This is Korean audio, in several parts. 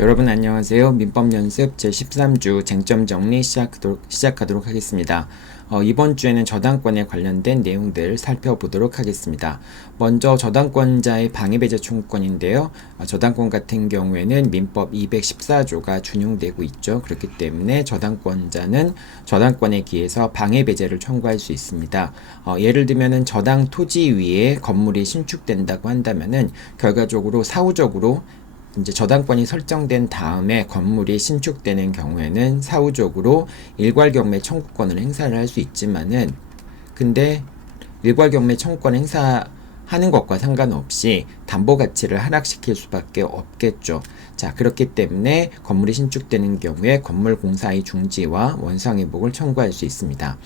여러분 안녕하세요. 민법 연습 제13주 쟁점 정리 시작하도록 하겠습니다. 이번 주에는 저당권에 관련된 내용들 살펴보도록 하겠습니다. 먼저 저당권자의 방해배제 청구권인데요. 저당권 같은 경우에는 민법 214조가 준용되고 있죠. 그렇기 때문에 저당권자는 저당권에 기해서 방해배제를 청구할 수 있습니다. 예를 들면은 저당 토지 위에 건물이 신축된다고 한다면은 결과적으로 사후적으로 이제 저당권이 설정된 다음에 건물이 신축되는 경우에는 사후적으로 일괄경매 청구권을 행사를 할 수 있지만은 근데 일괄경매 청구권 행사하는 것과 상관없이 담보가치를 하락시킬 수밖에 없겠죠. 자, 그렇기 때문에 건물이 신축되는 경우에 건물공사의 중지와 원상회복을 청구할 수 있습니다.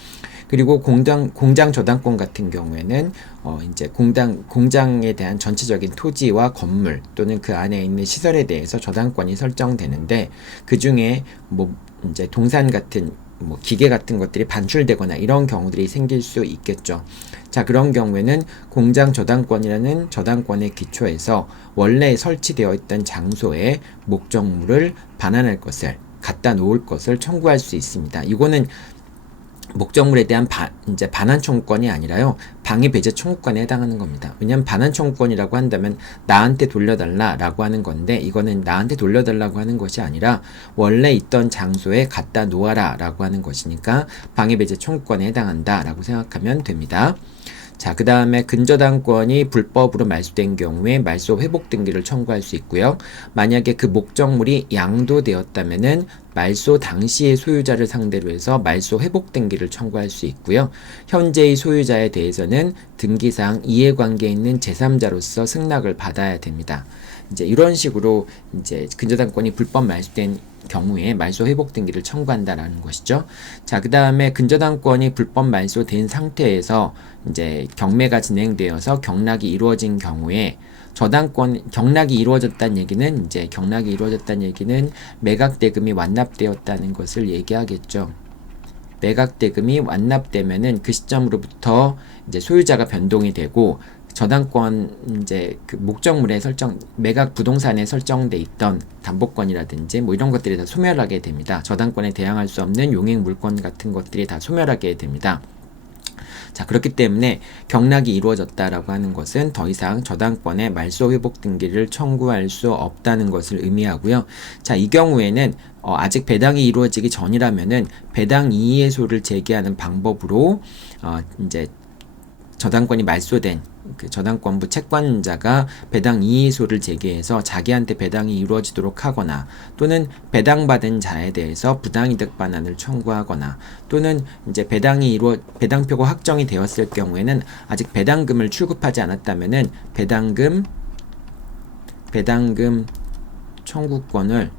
그리고 공장 저당권 같은 경우에는 이제 공장에 대한 전체적인 토지와 건물 또는 그 안에 있는 시설에 대해서 저당권이 설정되는데 그 중에 뭐 이제 동산 같은 뭐 기계 같은 것들이 반출되거나 이런 경우들이 생길 수 있겠죠. 자, 그런 경우에는 공장 저당권이라는 저당권의 기초에서 원래 설치되어 있던 장소에 목적물을 반환할 것을 갖다 놓을 것을 청구할 수 있습니다. 이거는 목적물에 대한 이제 반환 청구권이 아니라요, 방해 배제 청구권에 해당하는 겁니다. 왜냐하면 반환 청구권이라고 한다면 나한테 돌려달라라고 하는 건데, 이거는 나한테 돌려달라고 하는 것이 아니라 원래 있던 장소에 갖다 놓아라라고 하는 것이니까 방해 배제 청구권에 해당한다라고 생각하면 됩니다. 자, 그 다음에 근저당권이 불법으로 말소된 경우에 말소 회복 등기를 청구할 수 있고요. 만약에 그 목적물이 양도되었다면은 말소 당시의 소유자를 상대로 해서 말소 회복 등기를 청구할 수 있고요. 현재의 소유자에 대해서는 등기상 이해관계에 있는 제3자로서 승낙을 받아야 됩니다. 이제 이런 식으로 이제 근저당권이 불법 말소된 경우에 말소 회복 등기를 청구한다라는 것이죠. 자, 그 다음에 근저당권이 불법 말소된 상태에서 이제 경매가 진행되어서 경락이 이루어진 경우에 경락이 이루어졌다는 얘기는 매각 대금이 완납되었다는 것을 얘기하겠죠. 매각 대금이 완납되면은 그 시점으로부터 이제 소유자가 변동이 되고 저당권 이제 그 목적물에 매각 부동산에 설정돼 있던 담보권이라든지 뭐 이런 것들이 다 소멸하게 됩니다. 저당권에 대항할 수 없는 용익 물권 같은 것들이 다 소멸하게 됩니다. 자, 그렇기 때문에 경락이 이루어졌다라고 하는 것은 더 이상 저당권의 말소 회복 등기를 청구할 수 없다는 것을 의미하고요. 자, 이 경우에는 아직 배당이 이루어지기 전이라면은 배당 이의소를 제기하는 방법으로 이제 저당권이 말소된 그 저당권부 채권자가 배당 이의소를 제기해서 자기한테 배당이 이루어지도록 하거나, 또는 배당받은 자에 대해서 부당이득 반환을 청구하거나, 또는 이제 배당표가 확정이 되었을 경우에는 아직 배당금을 출급하지 않았다면은 배당금 청구권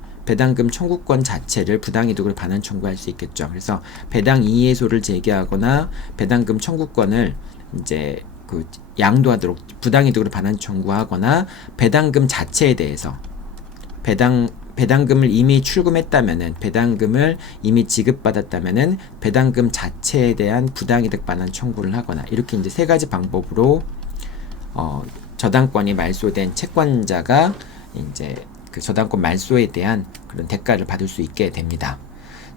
자체를 부당이득으로 반환 청구할 수 있겠죠. 그래서 배당 이의소를 제기하거나 배당금 청구권을 이제 그 양도하도록 부당이득으로 반환 청구하거나, 배당금 자체에 대해서 배당금을 이미 출금했다면은, 배당금을 이미 지급받았다면은 배당금 자체에 대한 부당이득 반환 청구를 하거나, 이렇게 이제 세 가지 방법으로 저당권이 말소된 채권자가 이제 그 저당권 말소에 대한 그런 대가를 받을 수 있게 됩니다.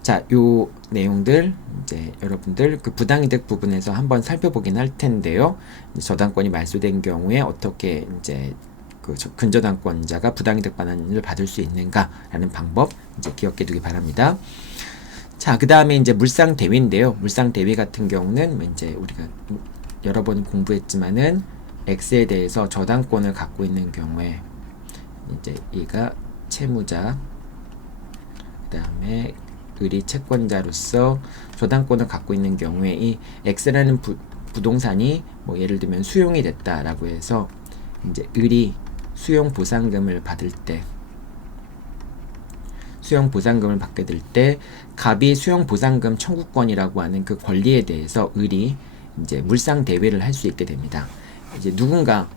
자, 요 내용들 이제 여러분들 그 부당이득 부분에서 한번 살펴보긴 할 텐데요. 저당권이 말소된 경우에 어떻게 이제 그 근저당권자가 부당이득 반환을 받을 수 있는가라는 방법 이제 기억해 두기 바랍니다. 자, 그 다음에 이제 물상대위인데요. 물상대위 같은 경우는 이제 우리가 여러 번 공부했지만은 X에 대해서 저당권을 갖고 있는 경우에 이제 얘가 채무자, 그 다음에 을이 채권자로서 저당권을 갖고 있는 경우에 이 X라는 부동산이 뭐 예를 들면 수용이 됐다라고 해서 이제 을이 수용 보상금을 받게 될 때 갑이 수용 보상금 청구권이라고 하는 그 권리에 대해서 을이 이제 물상 대위를 할 수 있게 됩니다. 이제 누군가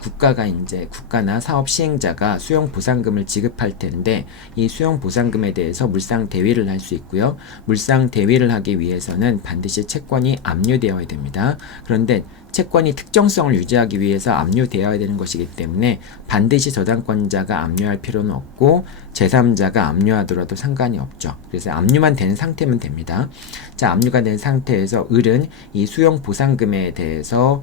국가가 이제 국가나 사업 시행자가 수용 보상금을 지급할 텐데 이 수용 보상금에 대해서 물상 대위를 할 수 있고요. 물상 대위를 하기 위해서는 반드시 채권이 압류되어야 됩니다. 그런데 채권이 특정성을 유지하기 위해서 압류되어야 되는 것이기 때문에 반드시 저당권자가 압류할 필요는 없고 제3자가 압류하더라도 상관이 없죠. 그래서 압류만 된 상태면 됩니다. 자, 압류가 된 상태에서 을은 이 수용 보상금에 대해서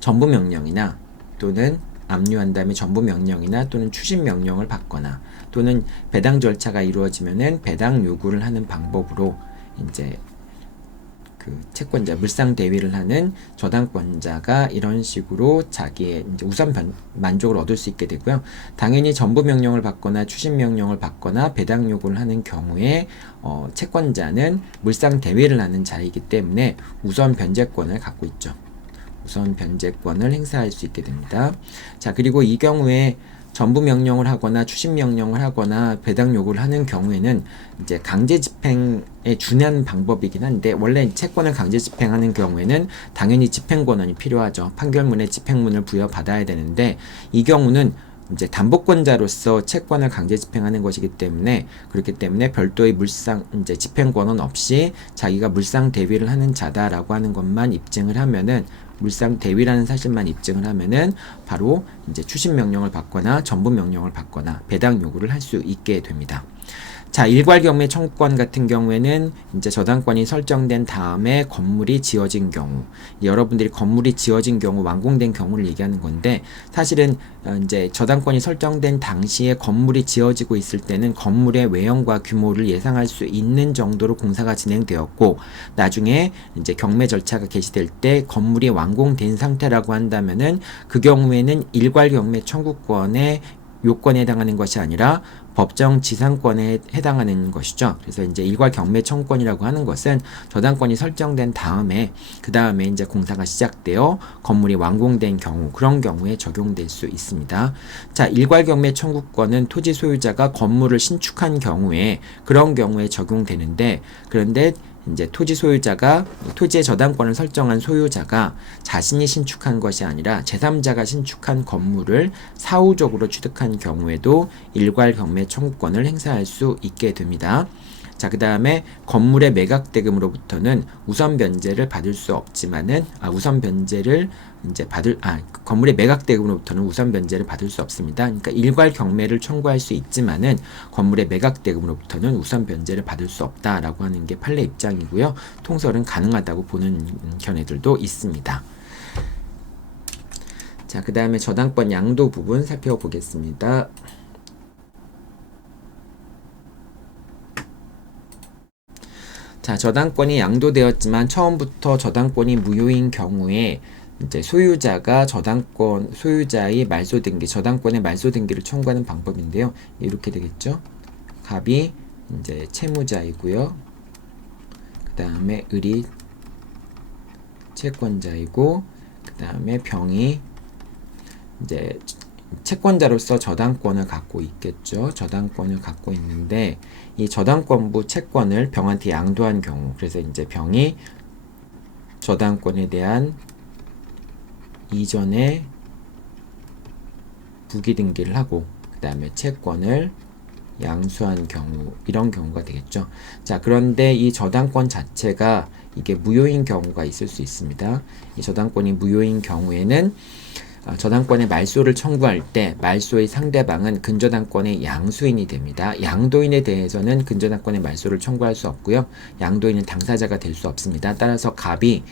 전부 명령이나 또는 압류한 다음에 전부 명령이나 또는 추심 명령을 받거나 또는 배당 절차가 이루어지면은 배당 요구를 하는 방법으로 이제 그 채권자 물상 대위를 하는 저당권자가 이런 식으로 자기의 이제 우선 만족을 얻을 수 있게 되고요. 당연히 전부 명령을 받거나 추심 명령을 받거나 배당 요구를 하는 경우에 채권자는 물상 대위를 하는 자이기 때문에 우선 변제권을 갖고 있죠. 우선 변제권을 행사할 수 있게 됩니다. 자, 그리고 이 경우에 전부 명령을 하거나 추심 명령을 하거나 배당 요구를 하는 경우에는 이제 강제 집행에 준하는 방법이긴 한데 원래 채권을 강제 집행하는 경우에는 당연히 집행 권한이 필요하죠. 판결문에 집행문을 부여받아야 되는데 이 경우는 이제 담보권자로서 채권을 강제 집행하는 것이기 때문에 그렇기 때문에 별도의 물상 이제 집행 권한 없이 자기가 물상 대위를 하는 자다라고 하는 것만 입증을 하면은 물상 대위라는 사실만 입증을 하면은 바로 이제 추심 명령을 받거나 전부 명령을 받거나 배당 요구를 할 수 있게 됩니다. 자, 일괄경매 청구권 같은 경우에는 이제 저당권이 설정된 다음에 건물이 지어진 경우, 여러분들이 건물이 지어진 경우, 완공된 경우를 얘기하는 건데 사실은 이제 저당권이 설정된 당시에 건물이 지어지고 있을 때는 건물의 외형과 규모를 예상할 수 있는 정도로 공사가 진행되었고 나중에 이제 경매 절차가 개시될 때 건물이 완공된 상태라고 한다면은 그 경우에는 일괄경매 청구권의 요건에 해당하는 것이 아니라 법정 지상권에 해당하는 것이죠. 그래서 이제 일괄 경매 청구권이라고 하는 것은 저당권이 설정된 다음에 그 다음에 이제 공사가 시작되어 건물이 완공된 경우 그런 경우에 적용될 수 있습니다. 자, 일괄 경매 청구권은 토지 소유자가 건물을 신축한 경우에 그런 경우에 적용되는데 그런데 이제 토지 소유자가 토지의 저당권을 설정한 소유자가 자신이 신축한 것이 아니라 제3자가 신축한 건물을 사후적으로 취득한 경우에도 일괄 경매 청구권을 행사할 수 있게 됩니다. 자, 그 다음에 건물의 매각대금으로부터는 우선 변제를 받을 수 없지만은 건물의 매각대금으로부터는 우선 변제를 받을 수 없습니다. 그러니까 일괄 경매를 청구할 수 있지만은 건물의 매각대금으로부터는 우선 변제를 받을 수 없다라고 하는 게 판례 입장이고요. 통설은 가능하다고 보는 견해들도 있습니다. 자, 그 다음에 저당권 양도 부분 살펴보겠습니다. 자, 저당권이 양도되었지만 처음부터 저당권이 무효인 경우에 이제 소유자의 말소 등기, 저당권의 말소 등기를 청구하는 방법인데요. 이렇게 되겠죠. 갑이 이제 채무자이고요. 그 다음에 을이 채권자이고, 그 다음에 병이 이제 채권자로서 저당권을 갖고 있겠죠. 저당권을 갖고 있는데 이 저당권부 채권을 병한테 양도한 경우, 그래서 이제 병이 저당권에 대한 이전에 부기 등기를 하고 그 다음에 채권을 양수한 경우, 이런 경우가 되겠죠. 자, 그런데 이 저당권 자체가 이게 무효인 경우가 있을 수 있습니다. 이 저당권이 무효인 경우에는 저당권의 말소를 청구할 때 말소의 상대방은 근저당권의 양수인이 됩니다. 양도인에 대해서는 근저당권의 말소를 청구할 수 없고요. 양도인은 당사자가 될 수 없습니다. 따라서 갑이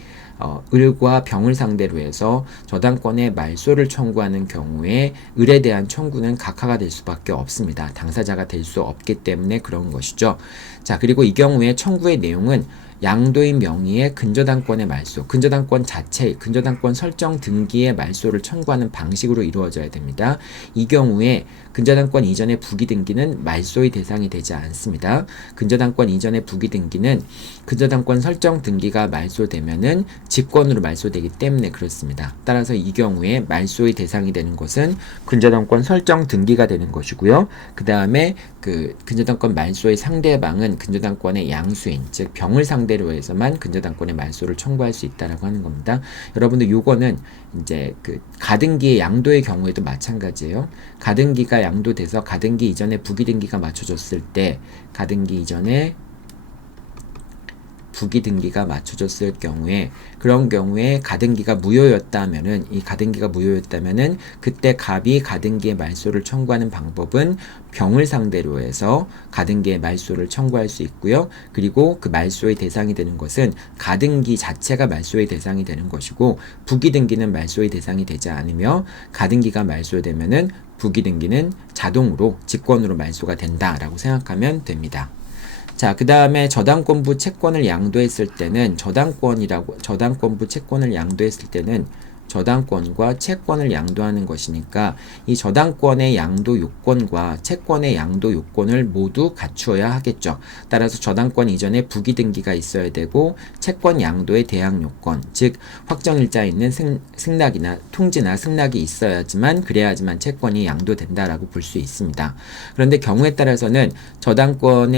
을과 병을 상대로 해서 저당권의 말소를 청구하는 경우에 을에 대한 청구는 각하가 될 수밖에 없습니다. 당사자가 될 수 없기 때문에 그런 것이죠. 자, 그리고 이 경우에 청구의 내용은 양도인 명의의 근저당권의 말소, 근저당권 자체, 근저당권 설정 등기의 말소를 청구하는 방식으로 이루어져야 됩니다. 이 경우에 근저당권 이전의 부기 등기는 말소의 대상이 되지 않습니다. 근저당권 이전의 부기 등기는 근저당권 설정 등기가 말소되면은 직권으로 말소되기 때문에 그렇습니다. 따라서 이 경우에 말소의 대상이 되는 것은 근저당권 설정 등기가 되는 것이고요. 그 다음에 그 근저당권 말소의 상대방은 근저당권의 양수인, 즉 병을 상대로 상대로에서만 근저당권의 말소를 청구할 수 있다라고 하는 겁니다. 여러분들 요거는 이제 그 가등기의 양도의 경우에도 마찬가지예요. 가등기가 양도돼서 가등기 이전에 부기등기가 맞춰졌을 때 가등기 이전에 부기등기가 맞춰졌을 경우에 그런 경우에 가등기가 무효였다면은 이 가등기가 무효였다면은 그때 갑이 가등기의 말소를 청구하는 방법은 병을 상대로 해서 가등기의 말소를 청구할 수 있고요. 그리고 그 말소의 대상이 되는 것은 가등기 자체가 말소의 대상이 되는 것이고 부기등기는 말소의 대상이 되지 않으며 가등기가 말소되면은 부기등기는 자동으로 직권으로 말소가 된다라고 생각하면 됩니다. 자, 그 다음에 저당권부 채권을 양도했을 때는 저당권부 채권을 양도했을 때는 저당권과 채권을 양도하는 것이니까 이 저당권의 양도 요건과 채권의 양도 요건을 모두 갖추어야 하겠죠. 따라서 저당권 이전에 부기등기가 있어야 되고 채권 양도의 대항 요건, 즉 확정일자 있는 승낙이나 통지나 승낙이 있어야지만 그래야지만 채권이 양도된다라고 볼 수 있습니다. 그런데 경우에 따라서는 저당권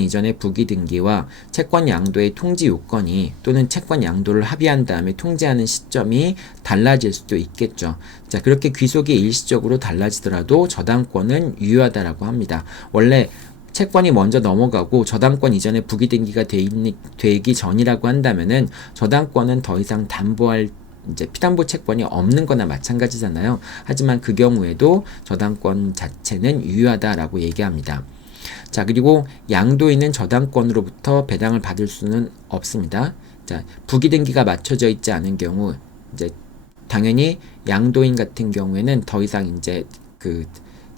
이전의 부기등기와 채권 양도의 통지 요건이 또는 채권 양도를 합의한 다음에 통지하는 시점이 달라질 수도 있겠죠. 자, 그렇게 귀속이 일시적으로 달라지더라도 저당권은 유효하다라고 합니다. 원래 채권이 먼저 넘어가고 저당권 이전에 부기등기가 되기 전이라고 한다면은 저당권은 더 이상 담보할 이제 피담보 채권이 없는 거나 마찬가지잖아요. 하지만 그 경우에도 저당권 자체는 유효하다라고 얘기합니다. 자, 그리고 양도인은 저당권으로부터 배당을 받을 수는 없습니다. 자, 부기등기가 맞춰져 있지 않은 경우 이제 당연히 양도인 같은 경우에는 더 이상 이제 그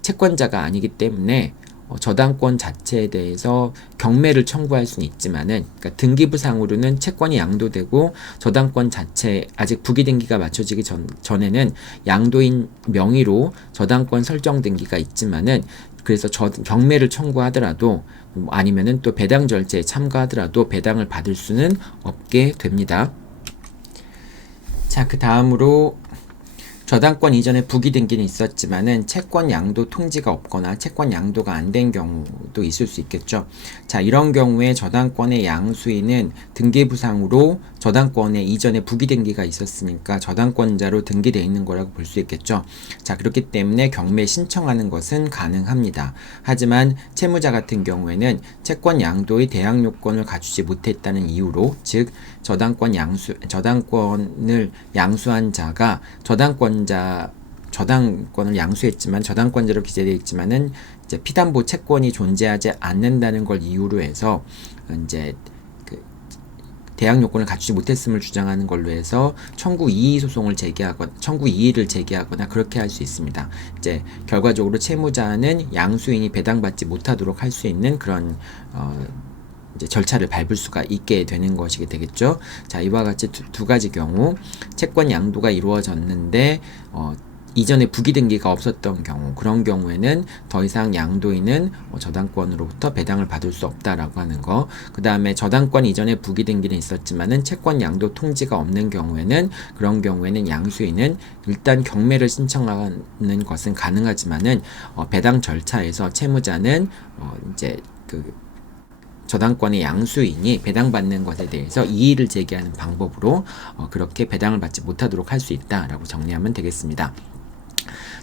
채권자가 아니기 때문에 저당권 자체에 대해서 경매를 청구할 수는 있지만은 그러니까 등기부상으로는 채권이 양도되고 저당권 자체 아직 부기등기가 맞춰지기 전에는 양도인 명의로 저당권 설정 등기가 있지만은 그래서 경매를 청구하더라도 아니면은 또 배당 절차에 참가하더라도 배당을 받을 수는 없게 됩니다. 자, 그 다음으로 저당권 이전에 부기등기는 있었지만은 채권 양도 통지가 없거나 채권 양도가 안 된 경우도 있을 수 있겠죠. 자, 이런 경우에 저당권의 양수인은 등기부상으로 저당권에 이전에 부기등기가 있었으니까 저당권자로 등기되어 있는 거라고 볼 수 있겠죠. 자, 그렇기 때문에 경매 신청하는 것은 가능합니다. 하지만 채무자 같은 경우에는 채권 양도의 대항 요건을 갖추지 못했다는 이유로, 즉 저당권을 양수한 자가 저당권을 양수했지만 저당권자로 기재되어 있지만은 이제 피담보 채권이 존재하지 않는다는 걸 이유로 해서 이제 그 대항 요건을 갖추지 못했음을 주장하는 걸로 해서 청구 이의 소송을 제기하거나 청구 이의를 제기하거나 그렇게 할 수 있습니다. 이제 결과적으로 채무자는 양수인이 배당받지 못하도록 할 수 있는 그런 이제 절차를 밟을 수가 있게 되는 것이 되겠죠. 자, 이와 같이 두 가지 경우 채권 양도가 이루어졌는데 이전에 부기등기가 없었던 경우, 그런 경우에는 더 이상 양도인은 저당권으로부터 배당을 받을 수 없다라고 하는 거. 그 다음에 저당권 이전에 부기등기는 있었지만은 채권 양도 통지가 없는 경우에는 그런 경우에는 양수인은 일단 경매를 신청하는 것은 가능하지만은 배당 절차에서 채무자는 이제 그 저당권의 양수인이 배당받는 것에 대해서 이의를 제기하는 방법으로 그렇게 배당을 받지 못하도록 할 수 있다라고 정리하면 되겠습니다.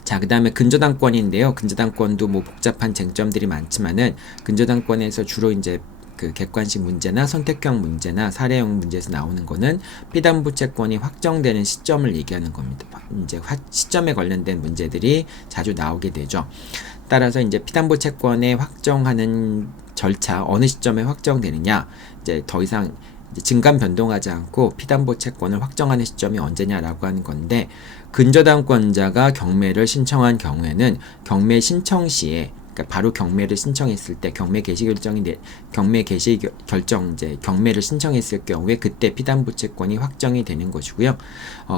자, 그 다음에 근저당권인데요. 근저당권도 뭐 복잡한 쟁점들이 많지만은 근저당권에서 주로 이제 그 객관식 문제나 선택형 문제나 사례형 문제에서 나오는 거는 피담보 채권이 확정되는 시점을 얘기하는 겁니다. 이제 시점에 관련된 문제들이 자주 나오게 되죠. 따라서 이제 피담보 채권에 확정하는 절차, 어느 시점에 확정되느냐, 이제 더 이상 이제 증감 변동하지 않고 피담보 채권을 확정하는 시점이 언제냐라고 하는 건데, 근저당권자가 경매를 신청한 경우에는 경매 신청 시에, 그러니까 바로 경매를 신청했을 때 경매를 신청했을 경우에 그때 피담보 채권이 확정이 되는 것이고요.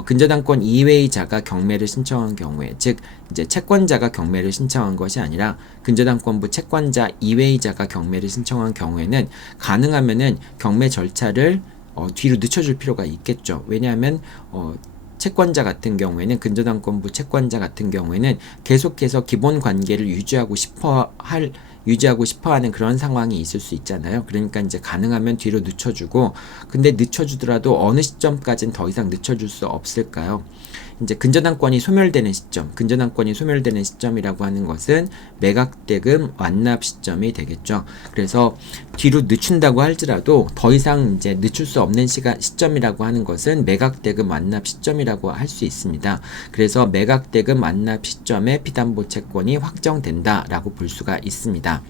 근저당권 이외의 자가 경매를 신청한 경우에, 즉 이제 채권자가 경매를 신청한 것이 아니라 근저당권부 채권자 이외의 자가 경매를 신청한 경우에는 가능하면은 경매 절차를 뒤로 늦춰줄 필요가 있겠죠. 왜냐하면 채권자 같은 경우에는 근저당권부 채권자 같은 경우에는 계속해서 기본 관계를 유지하고 싶어 할 유지하고 싶어 하는 그런 상황이 있을 수 있잖아요. 그러니까 이제 가능하면 뒤로 늦춰주고, 근데 늦춰주더라도 어느 시점까지는 더 이상 늦춰줄 수 없을까요? 이제 근저당권이 소멸되는 시점, 근저당권이 소멸되는 시점이라고 하는 것은 매각대금 완납 시점이 되겠죠. 그래서 뒤로 늦춘다고 할지라도 더 이상 이제 늦출 수 없는 시점이라고 하는 것은 매각대금 완납 시점이라고 할 수 있습니다. 그래서 매각대금 완납 시점에 피담보 채권이 확정된다라고 볼 수가 있습니다.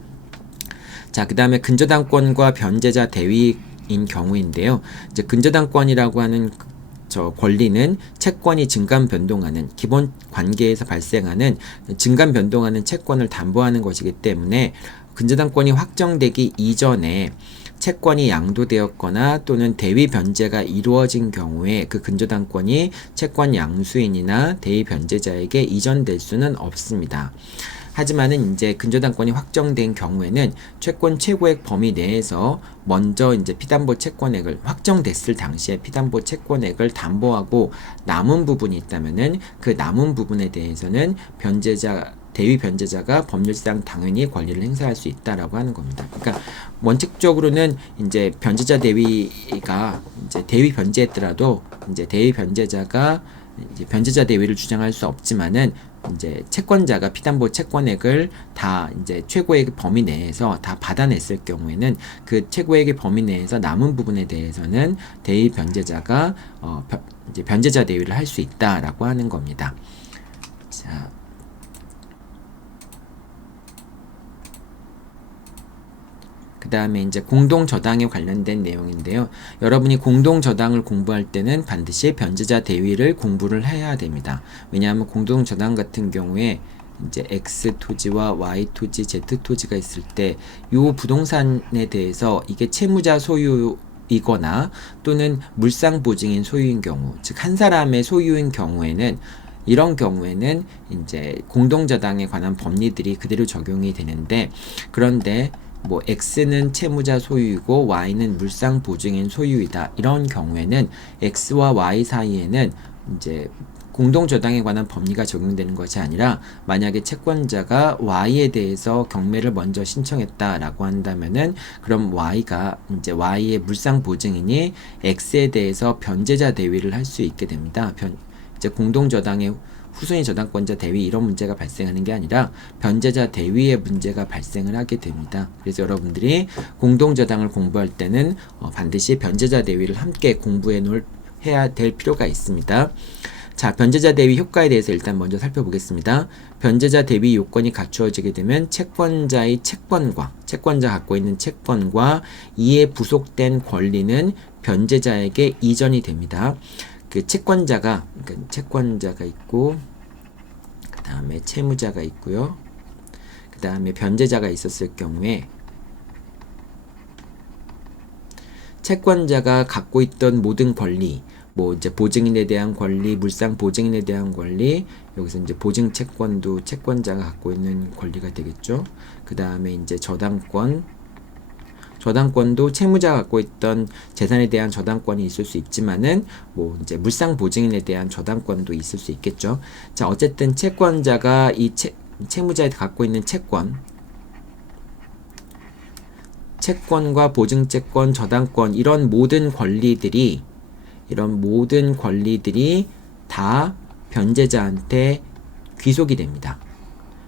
자, 그 다음에 근저당권과 변제자 대위인 경우인데요. 이제 근저당권이라고 하는 권리는 채권이 증감 변동하는 기본 관계에서 발생하는 증감 변동하는 채권을 담보하는 것이기 때문에 근저당권이 확정되기 이전에 채권이 양도되었거나 또는 대위 변제가 이루어진 경우에 그 근저당권이 채권 양수인이나 대위 변제자에게 이전될 수는 없습니다. 하지만은 이제 근저당권이 확정된 경우에는 채권 최고액 범위 내에서 먼저 이제 피담보 채권액을 확정됐을 당시에 피담보 채권액을 담보하고 남은 부분이 있다면은 그 남은 부분에 대해서는 대위 변제자가 법률상 당연히 권리를 행사할 수 있다라고 하는 겁니다. 그러니까 원칙적으로는 이제 변제자 대위가 이제 대위 변제했더라도 이제 대위 변제자가 이제 변제자 대위를 주장할 수 없지만은 이제 채권자가 피담보 채권액을 다 이제 최고액 범위 내에서 다 받아냈을 경우에는 그 최고액의 범위 내에서 남은 부분에 대해서는 대위 변제자가 이제 변제자 대위를 할 수 있다라고 하는 겁니다. 자. 그 다음에 이제 공동저당에 관련된 내용인데요. 여러분이 공동저당을 공부할 때는 반드시 변제자 대위를 공부를 해야 됩니다. 왜냐하면 공동저당 같은 경우에 이제 X 토지와 Y 토지, Z 토지가 있을 때 이 부동산에 대해서 이게 채무자 소유 이거나 또는 물상보증인 소유인 경우, 즉 한 사람의 소유인 경우에는 이런 경우에는 이제 공동저당에 관한 법리들이 그대로 적용이 되는데, 그런데 뭐 X는 채무자 소유이고 Y는 물상 보증인 소유이다. 이런 경우에는 X와 Y 사이에는 이제 공동저당에 관한 법리가 적용되는 것이 아니라, 만약에 채권자가 Y에 대해서 경매를 먼저 신청했다라고 한다면은 그럼 Y가 이제 Y의 물상 보증인이 X에 대해서 변제자 대위를 할 수 있게 됩니다. 이제 공동저당의 후순위 저당권자 대위 이런 문제가 발생하는 게 아니라 변제자 대위의 문제가 발생을 하게 됩니다. 그래서 여러분들이 공동저당을 공부할 때는 반드시 변제자 대위를 함께 해야 될 필요가 있습니다. 자, 변제자 대위 효과에 대해서 일단 먼저 살펴보겠습니다. 변제자 대위 요건이 갖추어지게 되면 채권자의 채권자 갖고 있는 채권과 이에 부속된 권리는 변제자에게 이전이 됩니다. 그 채권자가 있고, 그 다음에 채무자가 있고요. 그 다음에 변제자가 있었을 경우에 채권자가 갖고 있던 모든 권리, 뭐 이제 보증인에 대한 권리, 물상 보증인에 대한 권리, 여기서 이제 보증 채권도 채권자가 갖고 있는 권리가 되겠죠. 그 다음에 이제 저당권도 채무자가 갖고 있던 재산에 대한 저당권이 있을 수 있지만은 뭐 이제 물상 보증인에 대한 저당권도 있을 수 있겠죠. 자, 어쨌든 채권자가 이 채무자에 갖고 있는 채권과 보증채권, 저당권 이런 모든 권리들이 다 변제자한테 귀속이 됩니다.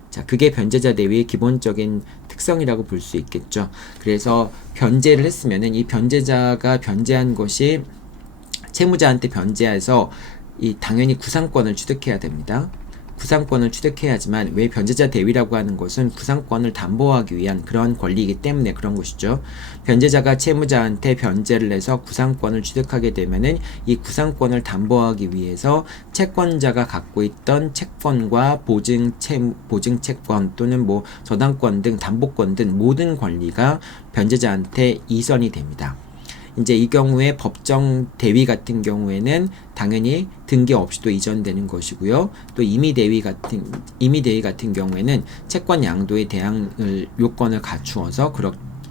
자, 그게 변제자 대위의 기본적인 특성이라고 볼 수 있겠죠. 그래서 변제를 했으면은 이 변제자가 변제한 것이 채무자한테 변제해서 당연히 구상권을 취득해야 됩니다. 구상권을 취득해야지만, 왜 변제자 대위라고 하는 것은 구상권을 담보하기 위한 그런 권리이기 때문에 그런 것이죠. 변제자가 채무자한테 변제를 해서 구상권을 취득하게 되면은 이 구상권을 담보하기 위해서 채권자가 갖고 있던 채권과 보증채권 또는 뭐 저당권 등 담보권 등 모든 권리가 변제자한테 이전이 됩니다. 이제 이 경우에 법정 대위 같은 경우에는 당연히 등기 없이도 이전되는 것이고요. 또 임의 대위 같은 경우에는 채권 양도에 대한 요건을 갖추어서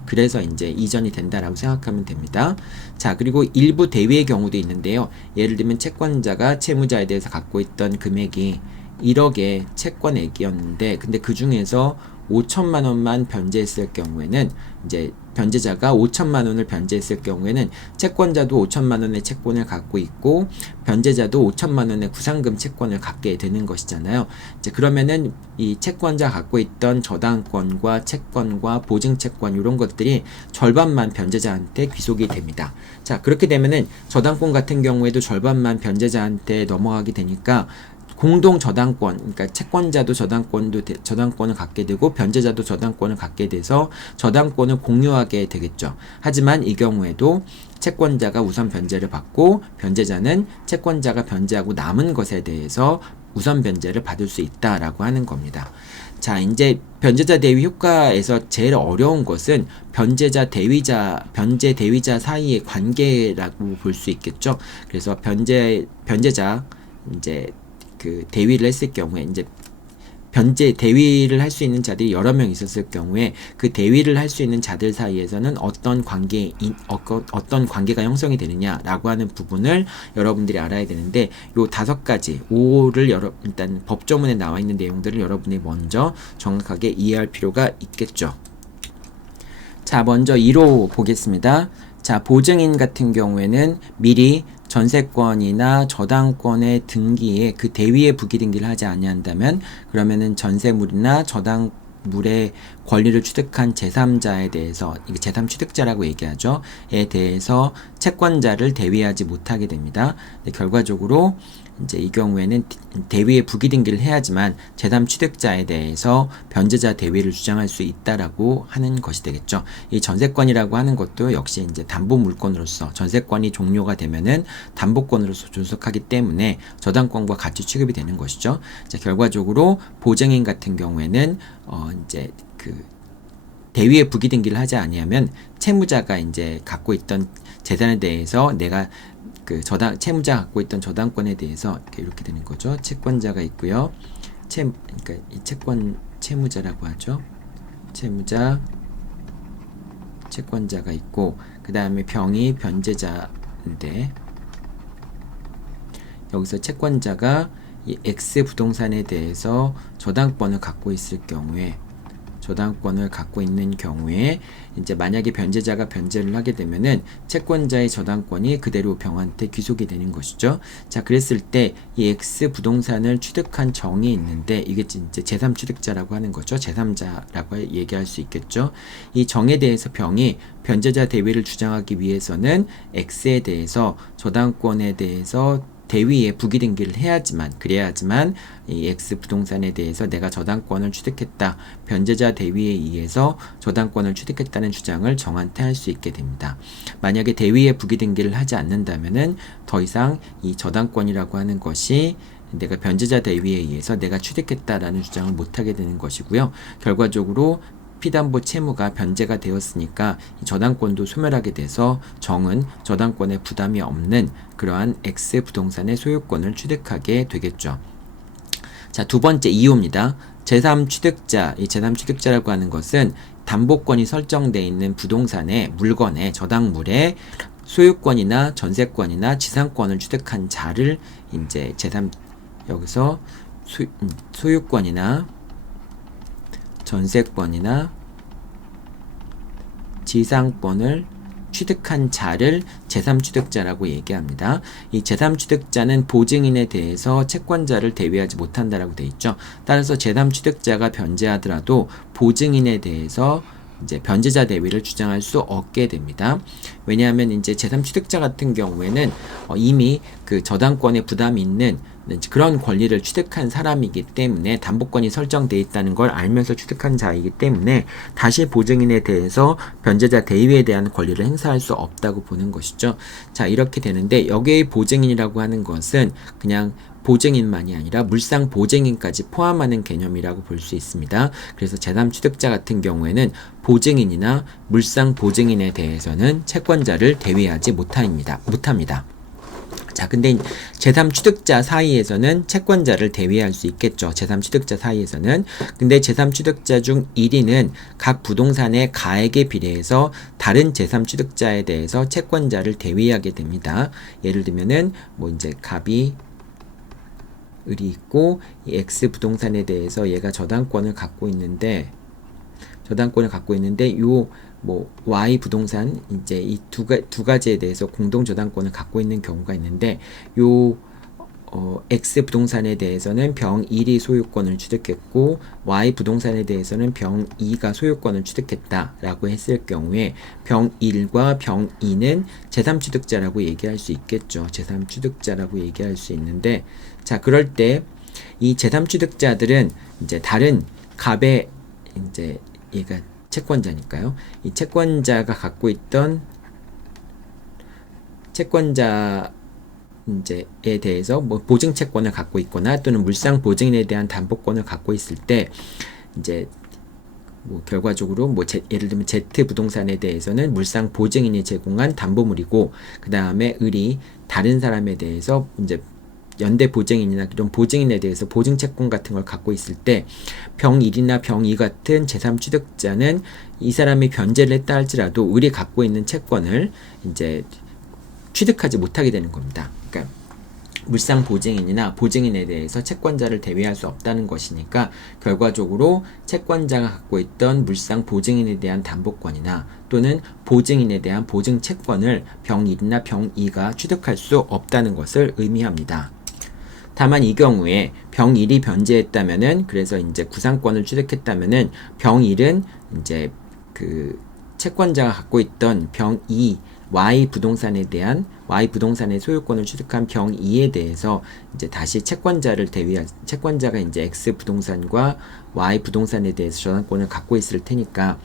그래서 이제 이전이 된다라고 생각하면 됩니다. 자, 그리고 일부 대위의 경우도 있는데요. 예를 들면 채권자가 채무자에 대해서 갖고 있던 금액이 1억의 채권액이었는데, 근데 그 중에서 5천만 원만 변제했을 경우에는, 이제 변제자가 5천만 원을 변제했을 경우에는 채권자도 5천만 원의 채권을 갖고 있고 변제자도 5천만 원의 구상금 채권을 갖게 되는 것이잖아요. 이제 그러면은 이 채권자 갖고 있던 저당권과 채권과 보증채권 이런 것들이 절반만 변제자한테 귀속이 됩니다. 자, 그렇게 되면은 저당권 같은 경우에도 절반만 변제자한테 넘어가게 되니까 공동 저당권, 그러니까 채권자도 저당권을 갖게 되고 변제자도 저당권을 갖게 돼서 저당권을 공유하게 되겠죠. 하지만 이 경우에도 채권자가 우선 변제를 받고 변제자는 채권자가 변제하고 남은 것에 대해서 우선 변제를 받을 수 있다라고 하는 겁니다. 자, 이제 변제자 대위 효과에서 제일 어려운 것은 변제 대위자 사이의 관계라고 볼 수 있겠죠. 그래서 변제자 이제 그 대위를 했을 경우에, 이제 대위를 할 수 있는 자들이 여러 명 있었을 경우에 그 대위를 할 수 있는 자들 사이에서는 어떤 관계가 형성이 되느냐라고 하는 부분을 여러분들이 알아야 되는데, 요 5가지 5를 일단 법조문에 나와 있는 내용들을 여러분이 먼저 정확하게 이해할 필요가 있겠죠. 자, 먼저 1호 보겠습니다. 자, 보증인 같은 경우에는 미리 전세권이나 저당권의 등기에 그 대위의 부기 등기를 하지 아니한다면, 그러면은 전세물이나 저당물의 권리를 취득한 제3자에 대해서, 이게 제3취득자라고 얘기하죠. 에 대해서 채권자를 대위하지 못하게 됩니다. 결과적으로 이제 이 경우에는 대위의 부기 등기를 해야지만 제3취득자에 대해서 변제자 대위를 주장할 수 있다라고 하는 것이 되겠죠. 이 전세권이라고 하는 것도 역시 이제 담보 물권으로서 전세권이 종료가 되면은 담보권으로서 존속하기 때문에 저당권과 같이 취급이 되는 것이죠. 자, 결과적으로 보증인 같은 경우에는 이제 그 대위의 부기 등기를 하지 아니하면 채무자가 이제 갖고 있던 재산에 대해서 내가 채무자 갖고 있던 저당권에 대해서 이렇게 되는 거죠. 채권자가 있고요. 그러니까 이 채무자라고 하죠. 채권자가 있고, 그 다음에 병이 변제자인데, 여기서 채권자가 이 X 부동산에 대해서 저당권을 갖고 있는 경우에 이제 만약에 변제자가 변제를 하게 되면은 채권자의 저당권이 그대로 병한테 귀속이 되는 것이죠. 자, 그랬을 때 이 X 부동산을 취득한 정이 있는데, 이게 이제 제3취득자라고 하는 거죠. 제3자라고 얘기할 수 있겠죠. 이 정에 대해서 병이 변제자 대위를 주장하기 위해서는 X에 대해서 저당권에 대해서 대위에 부기 등기를 그래야지만 이 X 부동산에 대해서 내가 저당권을 취득했다, 변제자 대위에 의해서 저당권을 취득했다는 주장을 정한테 할 수 있게 됩니다. 만약에 대위에 부기 등기를 하지 않는다면은 더 이상 이 저당권이라고 하는 것이 내가 변제자 대위에 의해서 내가 취득했다라는 주장을 못하게 되는 것이고요. 결과적으로 피담보 채무가 변제가 되었으니까 이 저당권도 소멸하게 돼서 정은 저당권에 부담이 없는 그러한 X 부동산의 소유권을 취득하게 되겠죠. 자, 두 번째 2호입니다. 제3취득자, 이 제3취득자라고 하는 것은 담보권이 설정되어 있는 부동산의 물건의 저당물의 소유권이나 전세권이나 지상권을 취득한 자를 이제 여기서 소유권이나 전세권이나 지상권을 취득한 자를 제3취득자라고 얘기합니다. 이 제3취득자는 보증인에 대해서 채권자를 대위하지 못한다라고 되어 있죠. 따라서 제3취득자가 변제하더라도 보증인에 대해서 이제 변제자 대위를 주장할 수 없게 됩니다. 왜냐하면 이제 제3취득자 같은 경우에는 이미 그 저당권에 부담이 있는 그런 권리를 취득한 사람이기 때문에, 담보권이 설정되어 있다는 걸 알면서 취득한 자이기 때문에 다시 보증인에 대해서 변제자 대위에 대한 권리를 행사할 수 없다고 보는 것이죠. 자, 이렇게 되는데 여기의 보증인이라고 하는 것은 그냥 보증인만이 아니라 물상 보증인까지 포함하는 개념이라고 볼 수 있습니다. 그래서 제3취득자 같은 경우에는 보증인이나 물상 보증인에 대해서는 채권자를 대위하지 못합니다. 자, 근데 제3취득자 사이에서는 채권자를 대위할 수 있겠죠. 제3취득자 사이에서는. 근데 제3취득자 중 1위는 각 부동산의 가액에 비례해서 다른 제3취득자에 대해서 채권자를 대위하게 됩니다. 예를 들면은 뭐 이제 갑이 을이 있고 이 X 부동산에 대해서 얘가 저당권을 갖고 있는데 요 뭐 Y 부동산 이제 이 두 가지에 대해서 공동 저당권을 갖고 있는 경우가 있는데 요 X 부동산에 대해서는 병 1이 소유권을 취득했고 Y 부동산에 대해서는 병 2가 소유권을 취득했다라고 했을 경우에 병 1과 병 2는 제3취득자라고 얘기할 수 있겠죠. 제3취득자라고 얘기할 수 있는데 자, 그럴 때 이 제3취득자들은 이제 다른 갑의 이제 얘가 채권자니까요. 이 채권자가 갖고 있던 채권자 이제에 대해서 뭐 보증 채권을 갖고 있거나 또는 물상 보증인에 대한 담보권을 갖고 있을 때 이제 뭐 결과적으로 뭐 예를 들면 Z 부동산에 대해서는 물상 보증인이 제공한 담보물이고 그 다음에 을이 다른 사람에 대해서 이제 연대 보증인이나 이런 보증인에 대해서 보증 채권 같은 걸 갖고 있을 때 병 1이나 병 2 같은 제3취득자는 이 사람이 변제를 했다 할지라도 을이 갖고 있는 채권을 이제 취득하지 못하게 되는 겁니다. 그러니까 물상 보증인이나 보증인에 대해서 채권자를 대위할 수 없다는 것이니까 결과적으로 채권자가 갖고 있던 물상 보증인에 대한 담보권이나 또는 보증인에 대한 보증 채권을 병 1이나 병 2가 취득할 수 없다는 것을 의미합니다. 다만 이 경우에 병 1이 변제했다면은 그래서 이제 구상권을 취득했다면은 병 1은 이제 그 채권자가 갖고 있던 병 2 Y 부동산에 대한 Y 부동산의 소유권을 취득한 병 2에 대해서 이제 다시 채권자를 대위할 채권자가 이제 X 부동산과 Y 부동산에 대해서 저당권을 갖고 있을 테니까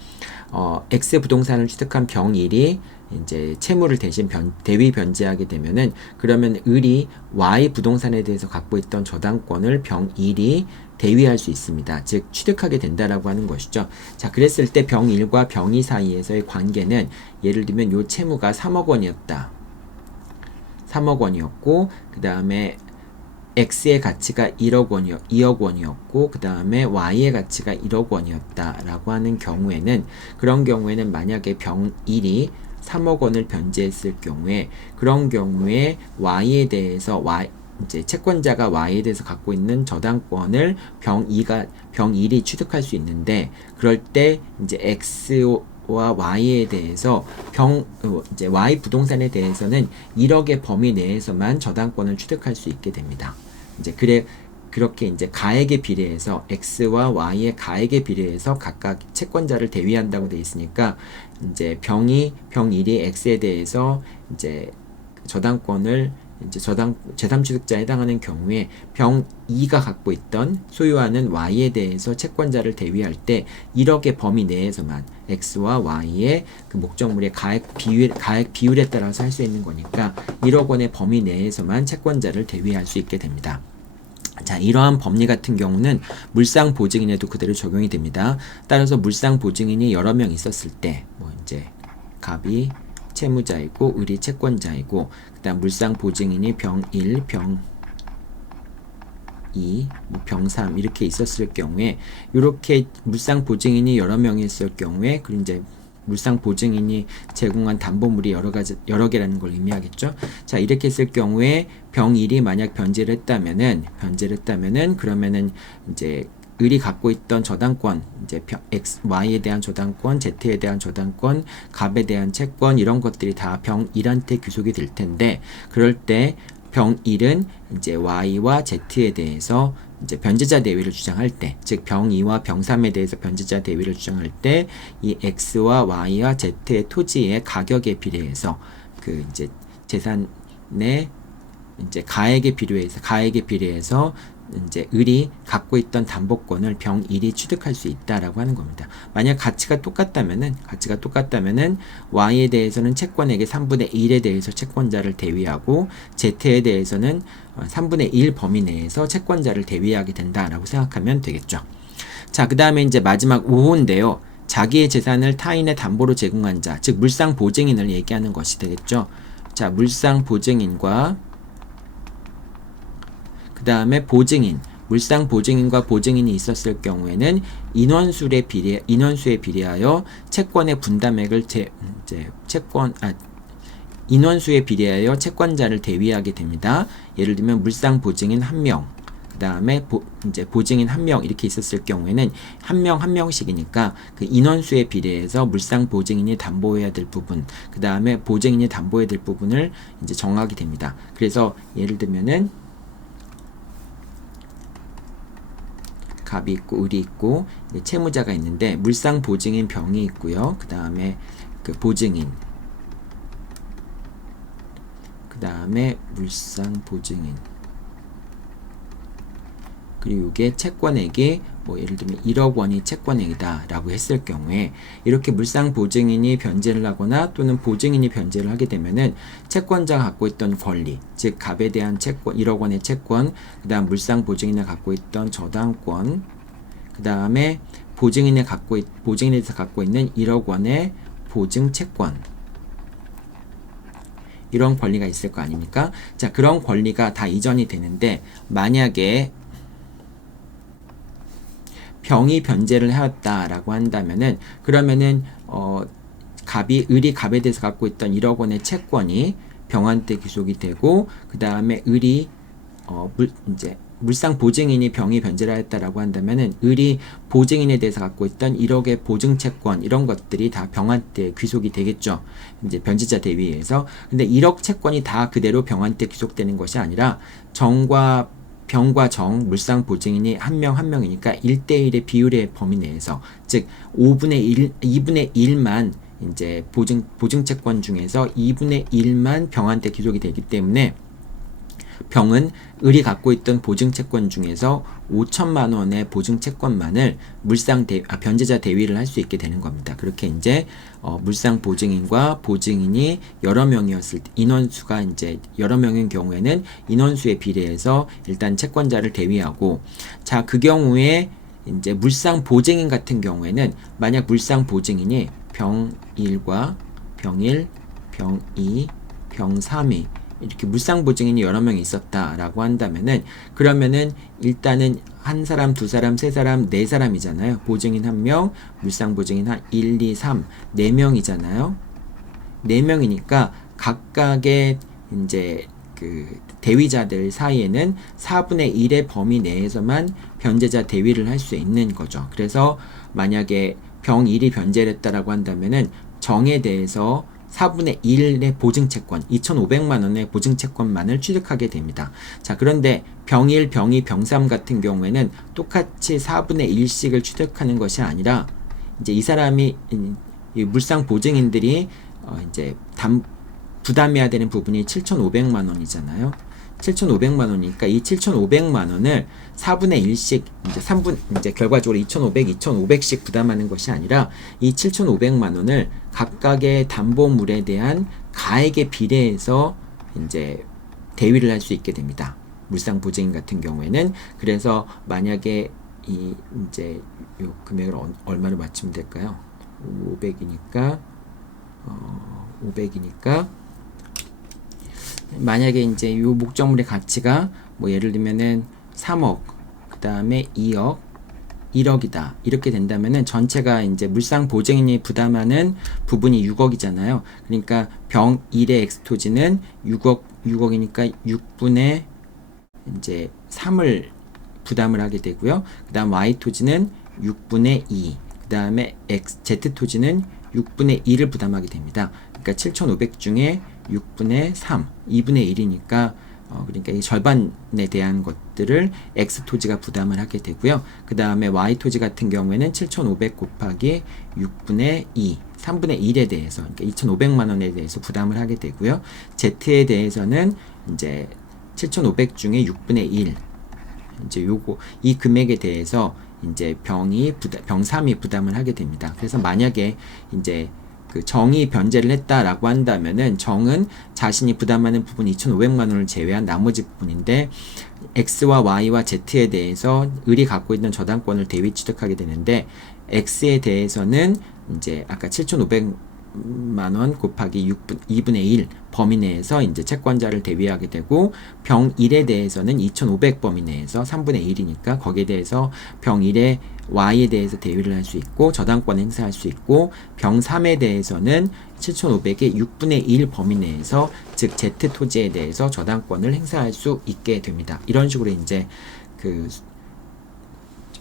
X 부동산을 취득한 병 1이 이제 채무를 대신 대위 변제하게 되면은 그러면 을이 Y 부동산에 대해서 갖고 있던 저당권을 병 1이 대위할 수 있습니다. 즉 취득하게 된다라고 하는 것이죠. 자, 그랬을 때 병 1과 병 2 사이에서의 관계는 예를 들면 요 채무가 3억 원이었다. 3억 원이었고 그 다음에 X의 가치가 2억 원이었고 그 다음에 Y의 가치가 1억 원이었다라고 하는 경우에는 그런 경우에는 만약에 병 1이 3억 원을 변제했을 경우에 그런 경우에 Y에 대해서 이제 채권자가 Y에 대해서 갖고 있는 저당권을 병 1이 취득할 수 있는데 그럴 때 이제 X와 Y에 대해서 이제 Y 부동산에 대해서는 1억의 범위 내에서만 저당권을 취득할 수 있게 됩니다. 이제 그렇게 이제 가액에 비례해서 X와 Y의 가액에 비례해서 각각 채권자를 대위한다고 되어 있으니까 이제 병 1이 X에 대해서 이제 저당권을 이제 제3취득자에 해당하는 경우에 병 2가 갖고 있던 소유하는 Y에 대해서 채권자를 대위할 때 1억의 범위 내에서만 X와 Y의 그 목적물의 가액 비율에 따라서 할 수 있는 거니까 1억 원의 범위 내에서만 채권자를 대위할 수 있게 됩니다. 자, 이러한 법리 같은 경우는 물상 보증인에도 그대로 적용이 됩니다. 따라서 물상 보증인이 여러 명 있었을 때, 뭐 이제 갑이 채무자이고 을이 채권자이고, 그다음 물상 보증인이 병 1, 병 2, 뭐 병 3 이렇게 있었을 경우에 이렇게 물상 보증인이 여러 명이 있을 경우에 그리고 이제 물상 보증인이 제공한 담보물이 여러 개라는 걸 의미하겠죠. 자, 이렇게 했을 경우에 병 1이 만약 변제를 했다면은 그러면은 이제 을이 갖고 있던 저당권, 이제 X, Y에 대한 저당권, Z에 대한 저당권, 갑에 대한 채권 이런 것들이 다 병 1한테 귀속이 될 텐데 그럴 때 병 1은 이제 Y와 Z에 대해서 이제 변제자 대위를 주장할 때, 즉 병 2와 병 3에 대해서 변제자 대위를 주장할 때 이 X와 Y와 Z의 토지의 가격에 비례해서 그 이제 재산의 이제 가액에 비례해서 이제 을이 갖고 있던 담보권을 병 1이 취득할 수 있다라고 하는 겁니다. 만약 가치가 똑같다면은 Y에 대해서는 채권액의 3분의 1에 대해서 채권자를 대위하고 Z에 대해서는 3분의 1 범위 내에서 채권자를 대위하게 된다라고 생각하면 되겠죠. 자, 그 다음에 이제 마지막 5호인데요. 자기의 재산을 타인의 담보로 제공한 자, 즉 물상 보증인을 얘기하는 것이 되겠죠. 자, 물상 보증인과 그 다음에 보증인, 물상 보증인과 보증인이 있었을 경우에는 인원수에 비례하여 채권의 분담액을 인원수에 비례하여 채권자를 대위하게 됩니다. 예를 들면 물상 보증인 1명, 그 그 다음에 이제 보증인 1명 이렇게 있었을 경우에는 한 명 한 명씩이니까 그 인원수에 비례해서 물상 보증인이 담보해야 될 부분, 그 다음에 보증인이 담보해야 될 부분을 이제 정하게 됩니다. 그래서 예를 들면은 갑이 있고 을이 있고 채무자가 있는데 물상 보증인 병이 있고요. 그 다음에 그 보증인, 그 다음에 물상 보증인, 그리고 이게 채권액이 뭐 예를 들면 1억 원이 채권액이다 라고 했을 경우에 이렇게 물상 보증인이 변제를 하거나 또는 보증인이 변제를 하게 되면은 채권자가 갖고 있던 권리, 즉 갑에 대한 채권 1억 원의 채권, 그 다음 물상 보증인이 갖고 있던 저당권, 그 다음에 보증인에 대해서 갖고 있는 1억 원의 보증 채권, 이런 권리가 있을 거 아닙니까? 자, 그런 권리가 다 이전이 되는데 만약에 병이 변제를 하였다라고 한다면은 그러면은 을이 갑에 대해서 갖고 있던 1억 원의 채권이 병한테 귀속이 되고 그 다음에 을이 이제 물상 보증인이 병이 변제를 하였다라고 한다면은 을이 보증인에 대해서 갖고 있던 1억의 보증 채권 이런 것들이 다 병한테 귀속이 되겠죠. 이제 변제자 대위에서. 근데 1억 채권이 다 그대로 병한테 귀속되는 것이 아니라 병과 정, 물상 보증인이 한 명 한 명이니까 1대1의 비율의 범위 내에서, 즉 2분의 1만 이제 보증 채권 중에서 2분의 1만 병한테 귀속이 되기 때문에 병은 을이 갖고 있던 보증 채권 중에서 5천만 원의 보증 채권만을 변제자 대위를 할 수 있게 되는 겁니다. 그렇게 이제 물상 보증인과 보증인이 여러 명이었을 때 인원수가 이제 여러 명인 경우에는 인원수에 비례해서 일단 채권자를 대위하고, 자, 그 경우에 이제 물상 보증인 같은 경우에는 만약 물상 보증인이 병 1과 병 1, 병 2, 병 3이 이렇게 물상 보증인이 여러 명이 있었다라고 한다면은 그러면은 일단은 한 사람, 두 사람, 세 사람, 네 사람이잖아요. 보증인 1명, 물상 보증인 1, 2, 3, 4명이잖아요. 4명이니까 각각의 이제 그 대위자들 사이에는 4분의 1의 범위 내에서만 변제자 대위를 할 수 있는 거죠. 그래서 만약에 병 1이 변제를 했다라고 한다면은 정에 대해서 4분의 1의 보증채권, 2,500만 원의 보증채권만을 취득하게 됩니다. 자, 그런데 병 1, 병 2, 병 3 같은 경우에는 똑같이 4분의 1씩을 취득하는 것이 아니라 이제 이 사람이 이 물상 보증인들이 이제 부담해야 되는 부분이 7,500만 원이잖아요. 7,500만 원이니까 이 7,500만 원을 4분의 1씩 이제 결과적으로 2,500씩 부담하는 것이 아니라 이 7,500만 원을 각각의 담보물에 대한 가액에 비례해서 이제 대위를 할 수 있게 됩니다. 물상 보증인 같은 경우에는. 그래서 만약에 이제 요 금액을 얼마로 맞추면 될까요? 500이니까 만약에 이제 이 목적물의 가치가 뭐 예를 들면은 3억, 그 다음에 2억, 1억이다. 이렇게 된다면은 전체가 이제 물상 보증인이 부담하는 부분이 6억이잖아요. 그러니까 병 1의 엑스토지는 6억이니까 6분의 이제 3을 부담을 하게 되고요. 그 다음 Y 토지는 6분의 2, 그 다음에 Z 토지는 6분의 1을 부담하게 됩니다. 그러니까 7,500 중에 6분의 3, 2분의 1이니까 그러니까 이 절반에 대한 것들을 X 토지가 부담을 하게 되고요. 그 다음에 Y 토지 같은 경우에는 7,500 곱하기 6분의 2, 3분의 1에 대해서, 그러니까 2,500만 원에 대해서 부담을 하게 되고요. Z에 대해서는 이제 7,500 중에 6분의 1, 이제 이 금액에 대해서 이제 병 3이 부담을 하게 됩니다. 그래서 만약에 이제 그 정이 변제를 했다라고 한다면은 정은 자신이 부담하는 부분 2,500만 원을 제외한 나머지 부분인데 X와 Y와 Z에 대해서 을이 갖고 있는 저당권을 대위 취득하게 되는데 X에 대해서는 이제 아까 7,500만 원 곱하기 2분의 1 범위 내에서 이제 채권자를 대위하게 되고 병 1에 대해서는 2,500 범위 내에서 3분의 1이니까 거기에 대해서 병 1의 Y에 대해서 대위를 할 수 있고 저당권 행사할 수 있고 병 3에 대해서는 7,500의 6분의 1 범위 내에서 즉 Z 토지에 대해서 저당권을 행사할 수 있게 됩니다. 이런 식으로 이제 그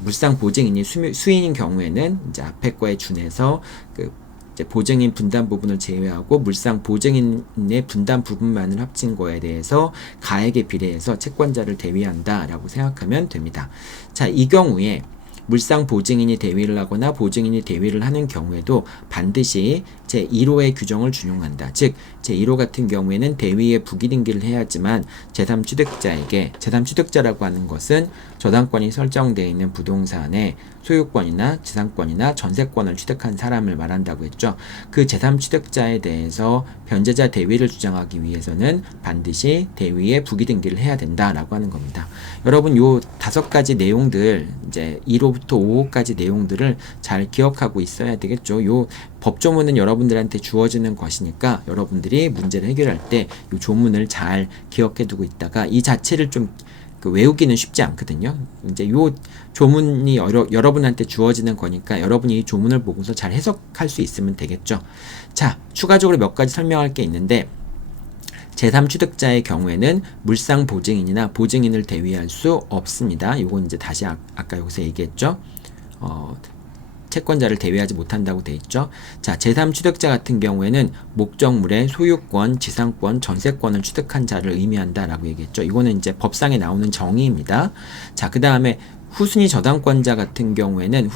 물상 보증인이 수인인 경우에는 이제 앞에 거에 준해서 그 이제 보증인 분담 부분을 제외하고 물상 보증인의 분담 부분만을 합친 거에 대해서 가액에 비례해서 채권자를 대위한다라고 생각하면 됩니다. 자, 이 경우에 물상 보증인이 대위를 하거나 보증인이 대위를 하는 경우에도 반드시 제1호의 규정을 준용한다. 즉 제1호 같은 경우에는 대위에 부기등기를 해야지만 제3취득자에게, 제3취득자라고 하는 것은 저당권이 설정되어 있는 부동산의 소유권이나 지상권이나 전세권을 취득한 사람을 말한다고 했죠. 그 제3취득자에 대해서 변제자 대위를 주장하기 위해서는 반드시 대위에 부기등기를 해야 된다라고 하는 겁니다. 여러분 요 5가지 내용들, 이제 1호부터 5호까지 내용들을 잘 기억하고 있어야 되겠죠. 요 법조문은 여러분들한테 주어지는 것이니까 여러분들이 문제를 해결할 때 이 조문을 잘 기억해 두고 있다가 이 자체를 좀 외우기는 쉽지 않거든요. 이제 요 조문이 여러분한테 주어지는 거니까 여러분이 이 조문을 보고서 잘 해석할 수 있으면 되겠죠. 자, 추가적으로 몇 가지 설명할 게 있는데 제3취득자의 경우에는 물상 보증인이나 보증인을 대위할 수 없습니다. 이건 이제 다시 아까 여기서 얘기했죠. 채권자를 대위하지 못한다고 돼 있죠. 자, 제3취득자 같은 경우에는 목적물의 소유권, 지상권, 전세권을 취득한 자를 의미한다라고 얘기했죠. 이거는 이제 법상에 나오는 정의입니다. 자, 그 다음에 후순위 저당권자 같은 경우에는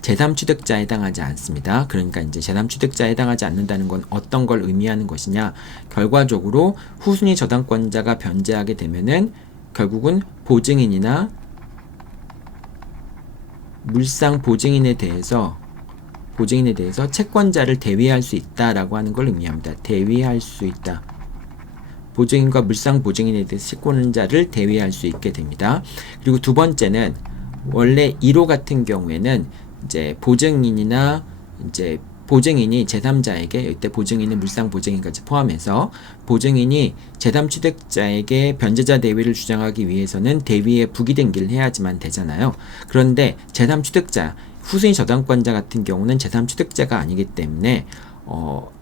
제3취득자에 해당하지 않습니다. 그러니까 이제 제3취득자에 해당하지 않는다는 건 어떤 걸 의미하는 것이냐? 결과적으로 후순위 저당권자가 변제하게 되면은 결국은 보증인이나 물상 보증인에 대해서 채권자를 대위할 수 있다라고 하는 걸 의미합니다. 대위할 수 있다. 보증인과 물상 보증인에 대해서 채권자를 대위할 수 있게 됩니다. 그리고 두 번째는 원래 1호 같은 경우에는 이제 보증인이나 이제 보증인이 제3자에게, 이때 보증인은 물상 보증인까지 포함해서 보증인이 제3취득자에게 변제자 대위를 주장하기 위해서는 대위에 부기등기를 해야지만 되잖아요. 그런데 제3취득자, 후순위 저당권자 같은 경우는 제3취득자가 아니기 때문에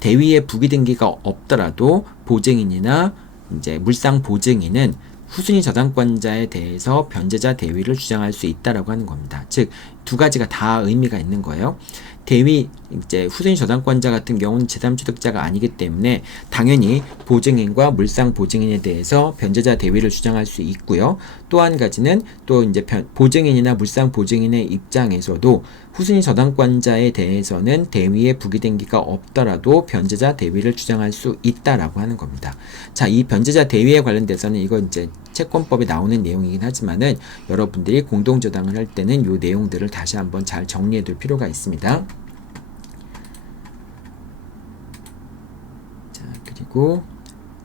대위에 부기등기가 없더라도 보증인이나 이제 물상 보증인은 후순위 저당권자에 대해서 변제자 대위를 주장할 수 있다라고 하는 겁니다. 즉, 두 가지가 다 의미가 있는 거예요. 대위, 이제 후순위 저당권자 같은 경우는 제3취득자가 아니기 때문에 당연히 보증인과 물상 보증인에 대해서 변제자 대위를 주장할 수 있고요. 또 한 가지는 또 이제 보증인이나 물상 보증인의 입장에서도 후순위 저당권자에 대해서는 대위에 부기등기가 없더라도 변제자 대위를 주장할 수 있다라고 하는 겁니다. 자, 이 변제자 대위에 관련돼서는 이거 이제 채권법에 나오는 내용이긴 하지만은 여러분들이 공동저당을 할 때는 이 내용들을 다시 한번 잘 정리해 둘 필요가 있습니다. 자, 그리고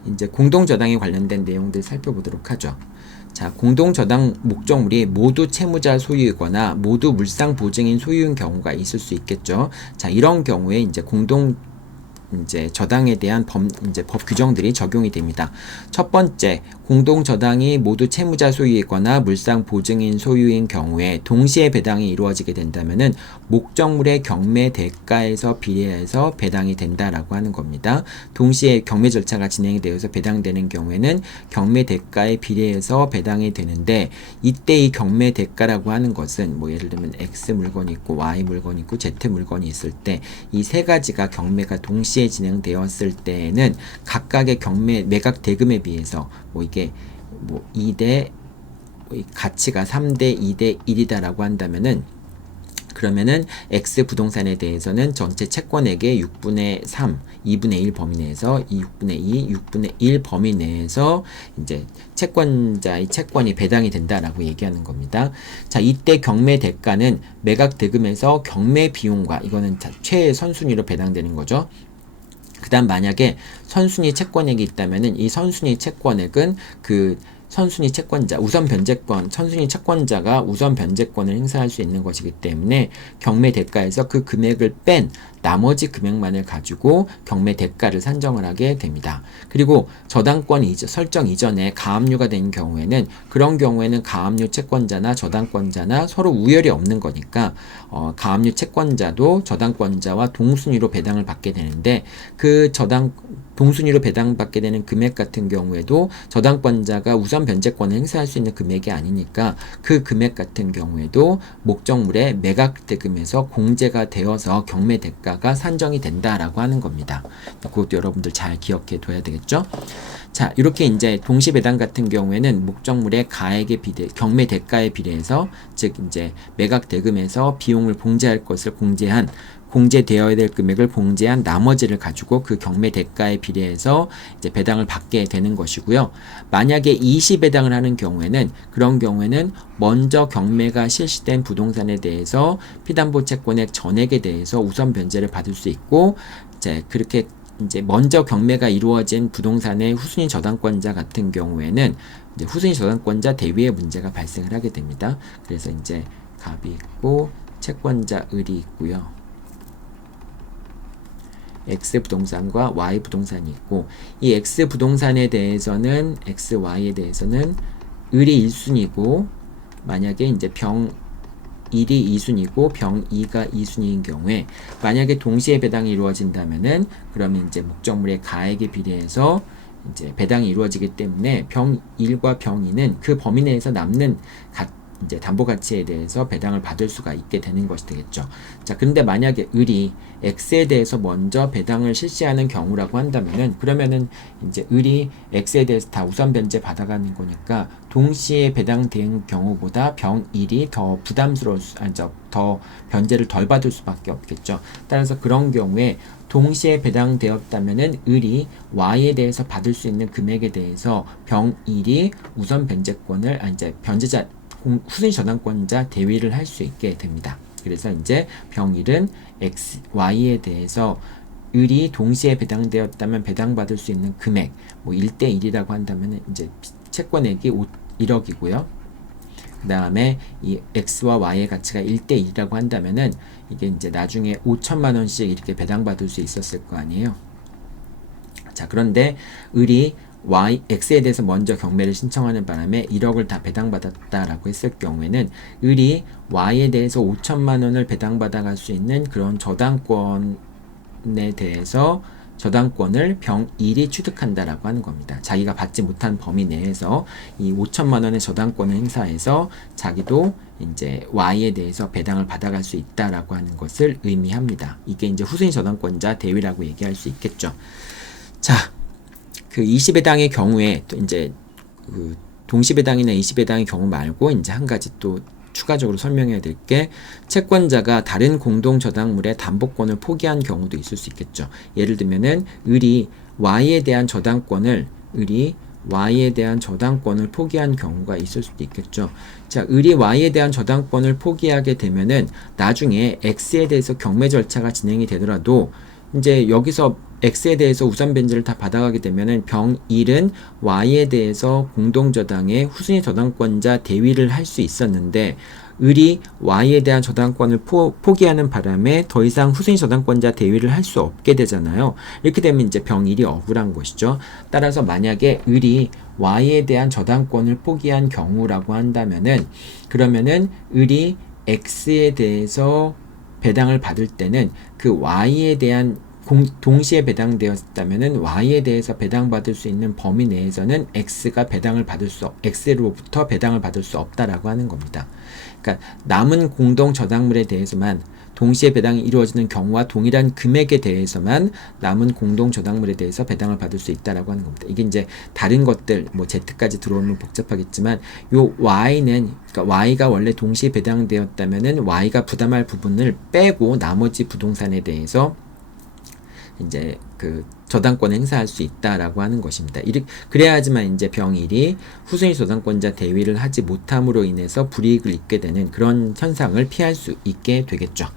이제 공동저당에 관련된 내용들 살펴보도록 하죠. 자, 공동저당 목적물이 모두 채무자 소유이거나 모두 물상 보증인 소유인 경우가 있을 수 있겠죠. 자, 이런 경우에 이제 저당에 대한 법 규정들이 적용이 됩니다. 첫 번째, 공동저당이 모두 채무자 소유이거나 물상 보증인 소유인 경우에 동시에 배당이 이루어지게 된다면은 목적물의 경매 대가에서 비례해서 배당이 된다라고 하는 겁니다. 동시에 경매 절차가 진행이 되어서 배당되는 경우에는 경매 대가에 비례해서 배당이 되는데 이때 이 경매 대가라고 하는 것은 뭐 예를 들면 X 물건이 있고 Y 물건이 있고 Z 물건이 있을 때 이 세 가지가 경매가 동시에 진행되었을 때에는 각각의 경매 매각 대금에 비해서 뭐 이게 뭐 2대 가치가 3대 2대 1이다라고 한다면은 그러면은 X 부동산에 대해서는 전체 채권액의 6분의 3, 2분의 1 범위 내에서 6분의 2, 6분의 1 범위 내에서 이제 채권자의 채권이 배당이 된다라고 얘기하는 겁니다. 자, 이때 경매 대가는 매각 대금에서 경매 비용과 이거는 최선순위로 배당되는 거죠. 그 다음 만약에 선순위 채권액이 있다면은 이 선순위 채권액은 그 선순위 채권자, 우선 변제권, 선순위 채권자가 우선 변제권을 행사할 수 있는 것이기 때문에 경매 대가에서 그 금액을 뺀 나머지 금액만을 가지고 경매 대가를 산정을 하게 됩니다. 그리고 저당권 설정 이전에 가압류가 된 경우에는 그런 경우에는 가압류 채권자나 저당권자나 서로 우열이 없는 거니까 가압류 채권자도 저당권자와 동순위로 배당을 받게 되는데 그 동순위로 배당받게 되는 금액 같은 경우에도 저당권자가 우선 변제권을 행사할 수 있는 금액이 아니니까 그 금액 같은 경우에도 목적물의 매각대금에서 공제가 되어서 경매 대가가 산정이 된다라고 하는 겁니다. 그것도 여러분들 잘 기억해 둬야 되겠죠? 자, 이렇게 이제 동시배당 같은 경우에는 목적물의 가액에 비례, 경매 대가에 비례해서, 즉 이제 매각 대금에서 비용을 봉제할 것을 공제되어야 될 금액을 봉제한 나머지를 가지고 그 경매 대가에 비례해서 이제 배당을 받게 되는 것이고요. 만약에 임시배당을 하는 경우에는, 그런 경우에는 먼저 경매가 실시된 부동산에 대해서 피담보 채권액 전액에 대해서 우선 변제를 받을 수 있고, 이제 그렇게 이제 먼저 경매가 이루어진 부동산의 후순위 저당권자 같은 경우에는 이제 후순위 저당권자 대위의 문제가 발생을 하게 됩니다. 그래서 이제 갑이 있고 채권자 을이 있고요. X 부동산과 Y 부동산이 있고, 이 X 부동산에 대해서는, X, Y에 대해서는 을이 1순위고, 만약에 이제 병 1이 2순위고 병 2가 2순위인 경우에, 만약에 동시에 배당이 이루어진다면은, 그러면 이제 목적물의 가액에 비례해서 이제 배당이 이루어지기 때문에 병 1과 병 2는 그 범위 내에서 남는 이제 담보 가치에 대해서 배당을 받을 수가 있게 되는 것이 되겠죠. 자, 그런데 만약에 을이 X에 대해서 먼저 배당을 실시하는 경우라고 한다면은, 그러면은 이제 을이 X에 대해서 다 우선 변제 받아가는 거니까 동시에 배당된 경우보다 병 1이 더 부담스러울 더 변제를 덜 받을 수밖에 없겠죠. 따라서 그런 경우에 동시에 배당되었다면은 을이 Y에 대해서 받을 수 있는 금액에 대해서 병 1이 우선 변제권을, 이제 변제자 후순위 저당권자 대위를 할 수 있게 됩니다. 그래서 이제 병 1은 X, Y에 대해서 을이 동시에 배당되었다면 배당받을 수 있는 금액, 뭐 1대1이라고 한다면 이제 채권액이 1억이고요. 그 다음에 이 X와 Y의 가치가 1대1이라고 한다면은 이게 이제 나중에 5천만 원씩 이렇게 배당받을 수 있었을 거 아니에요. 자, 그런데 을이 X에 대해서 먼저 경매를 신청하는 바람에 1억을 다 배당받았다라고 했을 경우에는, 을이 Y에 대해서 5천만 원을 배당받아갈 수 있는 그런 저당권에 대해서 저당권을 병 1이 취득한다라고 하는 겁니다. 자기가 받지 못한 범위 내에서 이 5천만 원의 저당권을 행사해서 자기도 이제 Y에 대해서 배당을 받아갈 수 있다라고 하는 것을 의미합니다. 이게 이제 후순위 저당권자 대위라고 얘기할 수 있겠죠. 자, 그 20배당의 경우에 또 이제 그 동시배당이나 20배당의 경우 말고 이제 한 가지 또 추가적으로 설명해야 될 게, 채권자가 다른 공동 저당물의 담보권을 포기한 경우도 있을 수 있겠죠. 예를 들면은 을이 Y에 대한 저당권을 포기한 경우가 있을 수도 있겠죠. 자, 을이 Y에 대한 저당권을 포기하게 되면은 나중에 X에 대해서 경매 절차가 진행이 되더라도 이제 여기서 X에 대해서 우선 변제를 다 받아가게 되면은 병 1은 Y에 대해서 공동저당의 후순위 저당권자 대위를 할 수 있었는데, 을이 Y에 대한 저당권을 포기하는 바람에 더 이상 후순위 저당권자 대위를 할 수 없게 되잖아요. 이렇게 되면 이제 병 1이 억울한 것이죠. 따라서 만약에 을이 Y에 대한 저당권을 포기한 경우라고 한다면은, 그러면은 을이 X에 대해서 배당을 받을 때는 그 Y에 대한 동시에 배당되었다면은 Y에 대해서 배당받을 수 있는 범위 내에서는 X로부터 배당을 받을 수 없다라고 하는 겁니다. 그러니까 남은 공동 저당물에 대해서만, 동시에 배당이 이루어지는 경우와 동일한 금액에 대해서만 남은 공동 저당물에 대해서 배당을 받을 수 있다라고 하는 겁니다. 이게 이제 다른 것들 뭐 Z까지 들어오면 복잡하겠지만, 요 Y는, 그러니까 Y가 원래 동시에 배당되었다면은 Y가 부담할 부분을 빼고 나머지 부동산에 대해서 이제 그 저당권을 행사할 수 있다라고 하는 것입니다. 그래야지만 이제 병 1이 후순위 저당권자 대위를 하지 못함으로 인해서 불이익을 입게 되는 그런 현상을 피할 수 있게 되겠죠.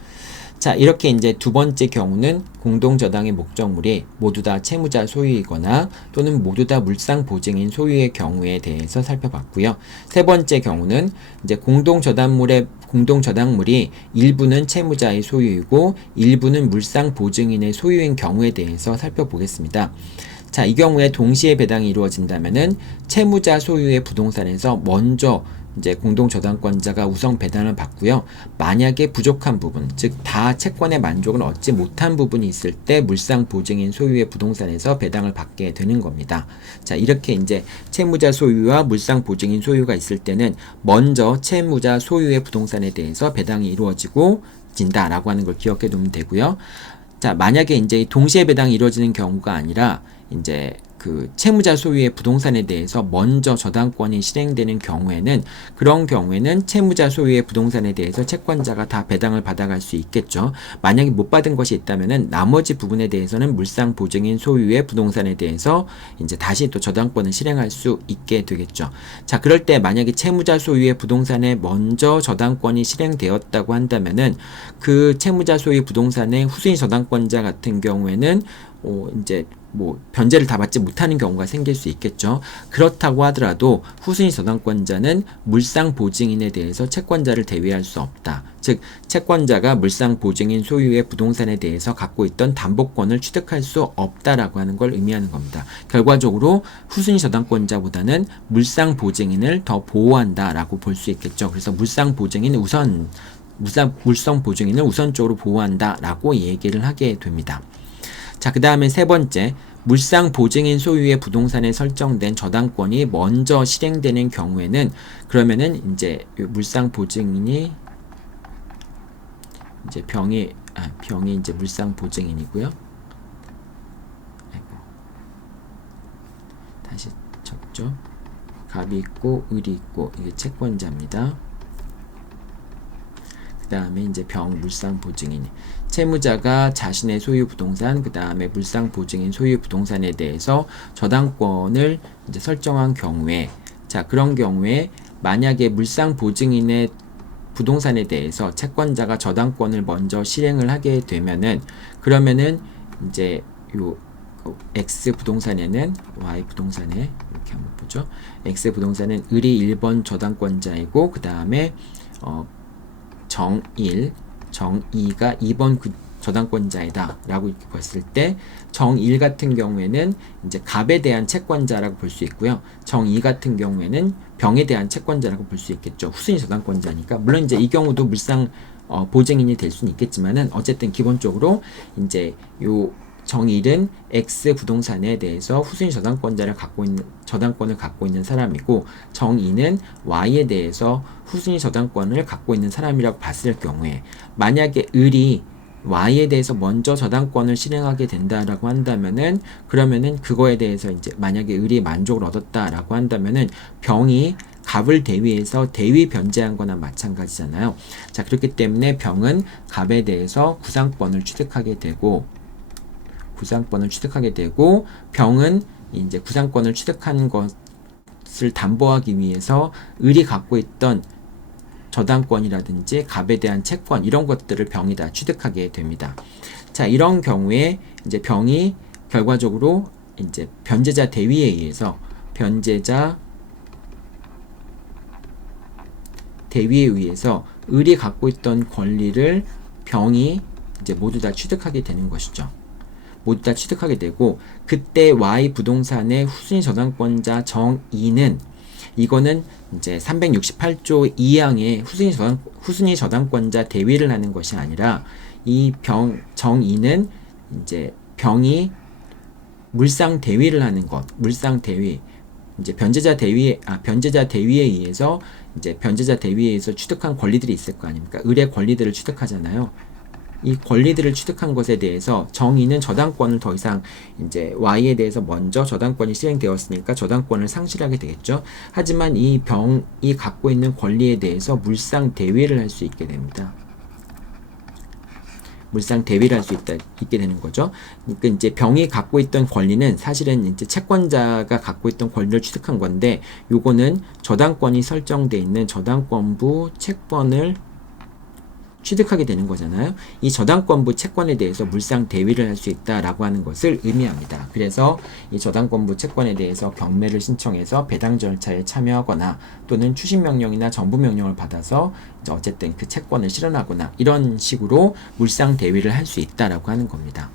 자, 이렇게 이제 두 번째 경우는 공동저당의 목적물이 모두 다 채무자 소유이거나 또는 모두 다 물상 보증인 소유의 경우에 대해서 살펴봤고요. 세 번째 경우는 이제 공동저당물이 일부는 채무자의 소유이고 일부는 물상 보증인의 소유인 경우에 대해서 살펴보겠습니다. 자, 이 경우에 동시에 배당이 이루어진다면은 채무자 소유의 부동산에서 먼저 이제 공동 저당권자가 우선 배당을 받고요. 만약에 부족한 부분, 즉 다 채권의 만족을 얻지 못한 부분이 있을 때 물상 보증인 소유의 부동산에서 배당을 받게 되는 겁니다. 자, 이렇게 이제 채무자 소유와 물상 보증인 소유가 있을 때는 먼저 채무자 소유의 부동산에 대해서 배당이 이루어지고 진다라고 하는 걸 기억해 두면 되고요. 자, 만약에 이제 동시에 배당이 이루어지는 경우가 아니라 이제 그 채무자 소유의 부동산에 대해서 먼저 저당권이 실행되는 경우에는, 그런 경우에는 채무자 소유의 부동산에 대해서 채권자가 다 배당을 받아갈 수 있겠죠. 만약에 못 받은 것이 있다면은 나머지 부분에 대해서는 물상 보증인 소유의 부동산에 대해서 이제 다시 또 저당권을 실행할 수 있게 되겠죠. 자, 그럴 때 만약에 채무자 소유의 부동산에 먼저 저당권이 실행되었다고 한다면은 그 채무자 소유의 부동산의 후순위 저당권자 같은 경우에는 이제 뭐 변제를 다 받지 못하는 경우가 생길 수 있겠죠. 그렇다고 하더라도 후순위 저당권자는 물상 보증인에 대해서 채권자를 대위할 수 없다. 즉 채권자가 물상 보증인 소유의 부동산에 대해서 갖고 있던 담보권을 취득할 수 없다라고 하는 걸 의미하는 겁니다. 결과적으로 후순위 저당권자보다는 물상 보증인을 더 보호한다라고 볼 수 있겠죠. 그래서 물상 보증인을 우선적으로 보호한다라고 얘기를 하게 됩니다. 자, 그 다음에 세 번째, 물상 보증인 소유의 부동산에 설정된 저당권이 먼저 실행되는 경우에는, 그러면은 이제 물상 보증인이 이제 병이 이제 물상 보증인이고요. 다시 적죠. 갑이 있고 을이 있고 이게 채권자입니다. 그 다음에 이제 병 물상 보증인, 채무자가 자신의 소유 부동산, 그 다음에 물상 보증인 소유 부동산에 대해서 저당권을 이제 설정한 경우에, 자, 그런 경우에 만약에 물상 보증인의 부동산에 대해서 채권자가 저당권을 먼저 실행을 하게 되면은, 그러면은 이제 요 X 부동산에는 Y 부동산에 이렇게 한번 보죠. X 부동산은 을이 1번 저당권자이고, 그 다음에 정이가 2번 저당권자이다 라고 이렇게 봤을 때, 정1 같은 경우에는 이제 갑에 대한 채권자라고 볼 수 있고요. 정2 같은 경우에는 병에 대한 채권자라고 볼 수 있겠죠. 후순위 저당권자니까. 물론 이제 이 경우도 물상 보증인이 될 수는 있겠지만은, 어쨌든 기본적으로 이제 요 정일은 X 부동산에 대해서 후순위 저당권을 갖고 있는 사람이고, 정이는 Y에 대해서 후순위 저당권을 갖고 있는 사람이라고 봤을 경우에, 만약에 을이 Y에 대해서 먼저 저당권을 실행하게 된다라고 한다면은, 그러면은 그거에 대해서 이제 만약에 을이 만족을 얻었다라고 한다면은 병이 갑을 대위해서 대위 변제한 거나 마찬가지잖아요. 자, 그렇기 때문에 병은 갑에 대해서 구상권을 취득하게 되고, 병은 이제 구상권을 취득한 것을 담보하기 위해서 을이 갖고 있던 저당권이라든지 갑에 대한 채권, 이런 것들을 병이 다 취득하게 됩니다. 자, 이런 경우에 이제 병이 결과적으로 이제 변제자 대위에 의해서 을이 갖고 있던 권리를 병이 이제 모두 다 취득하게 되는 것이죠. 모두 다 취득하게 되고, 그때 Y 부동산의 후순위 저당권자 정이는, 이거는 이제 368조 2항의 후순위 저당권자 대위를 하는 것이 아니라, 이 정이는 이제 병이 물상 대위를 하는 것, 물상 대위, 이제 변제자 대위에 의해서 이제 변제자 대위에 의해서 취득한 권리들이 있을 거 아닙니까? 을의 권리들을 취득하잖아요. 이 권리들을 취득한 것에 대해서 정의는 저당권을 더 이상 이제 Y에 대해서 먼저 저당권이 실행되었으니까 저당권을 상실하게 되겠죠. 하지만 이 병이 갖고 있는 권리에 대해서 물상 대위를 할 수 있게 됩니다. 물상 대위를 할 수 있게 되는 거죠. 그러니까 이제 병이 갖고 있던 권리는 사실은 이제 채권자가 갖고 있던 권리를 취득한 건데, 요거는 저당권이 설정되어 있는 저당권부 채권을 취득하게 되는 거잖아요. 이 저당권부 채권에 대해서 물상 대위를 할 수 있다라고 하는 것을 의미합니다. 그래서 이 저당권부 채권에 대해서 경매를 신청해서 배당 절차에 참여하거나, 또는 추심명령이나 정부명령을 받아서 어쨌든 그 채권을 실현하거나, 이런 식으로 물상 대위를 할 수 있다라고 하는 겁니다.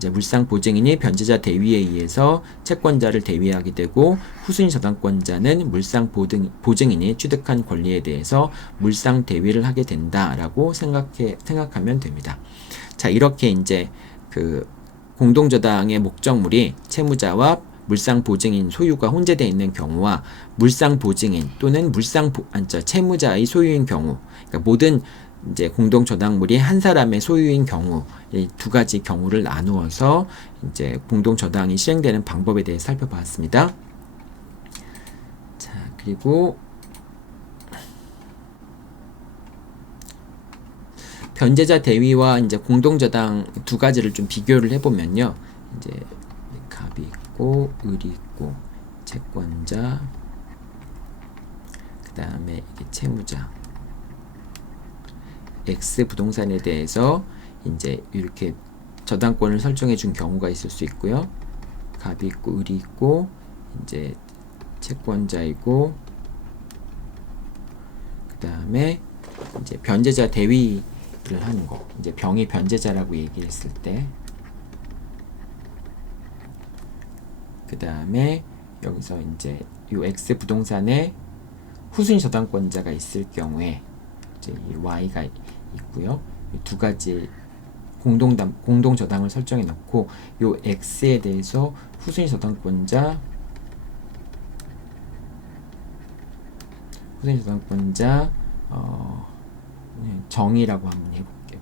이제 물상 보증인이 변제자 대위에 의해서 채권자를 대위하게 되고 후순위 저당권자는 물상 보증인이 취득한 권리에 대해서 물상 대위를 하게 된다라고 생각하면 됩니다. 자, 이렇게 이제 그 공동저당의 목적물이 채무자와 물상 보증인 소유가 혼재되어 있는 경우와 물상 보증인 또는 채무자의 소유인 경우, 그러니까 모든 이제 공동 저당물이 한 사람의 소유인 경우, 이 두 가지 경우를 나누어서 이제 공동 저당이 실행되는 방법에 대해 살펴봤습니다. 자, 그리고 변제자 대위와 이제 공동 저당 두 가지를 좀 비교를 해보면요, 이제 갑이 있고 을이 있고 채권자, 그 다음에 이게 채무자. X 부동산에 대해서 이제 이렇게 저당권을 설정해 준 경우가 있을 수 있고요. 갑이 있고 을이 있고 이제 채권자이고 그 다음에 이제 변제자 대위를 하는 거. 이제 병이 변제자라고 얘기했을 때 그 다음에 여기서 이제 요 X 부동산에 후순위 저당권자가 있을 경우에 이제 이 Y가 있고요. 이 두 가지 공동 저당을 설정해 놓고 요 X에 대해서 후순위 저당권자 정이라고 한번 해볼게요.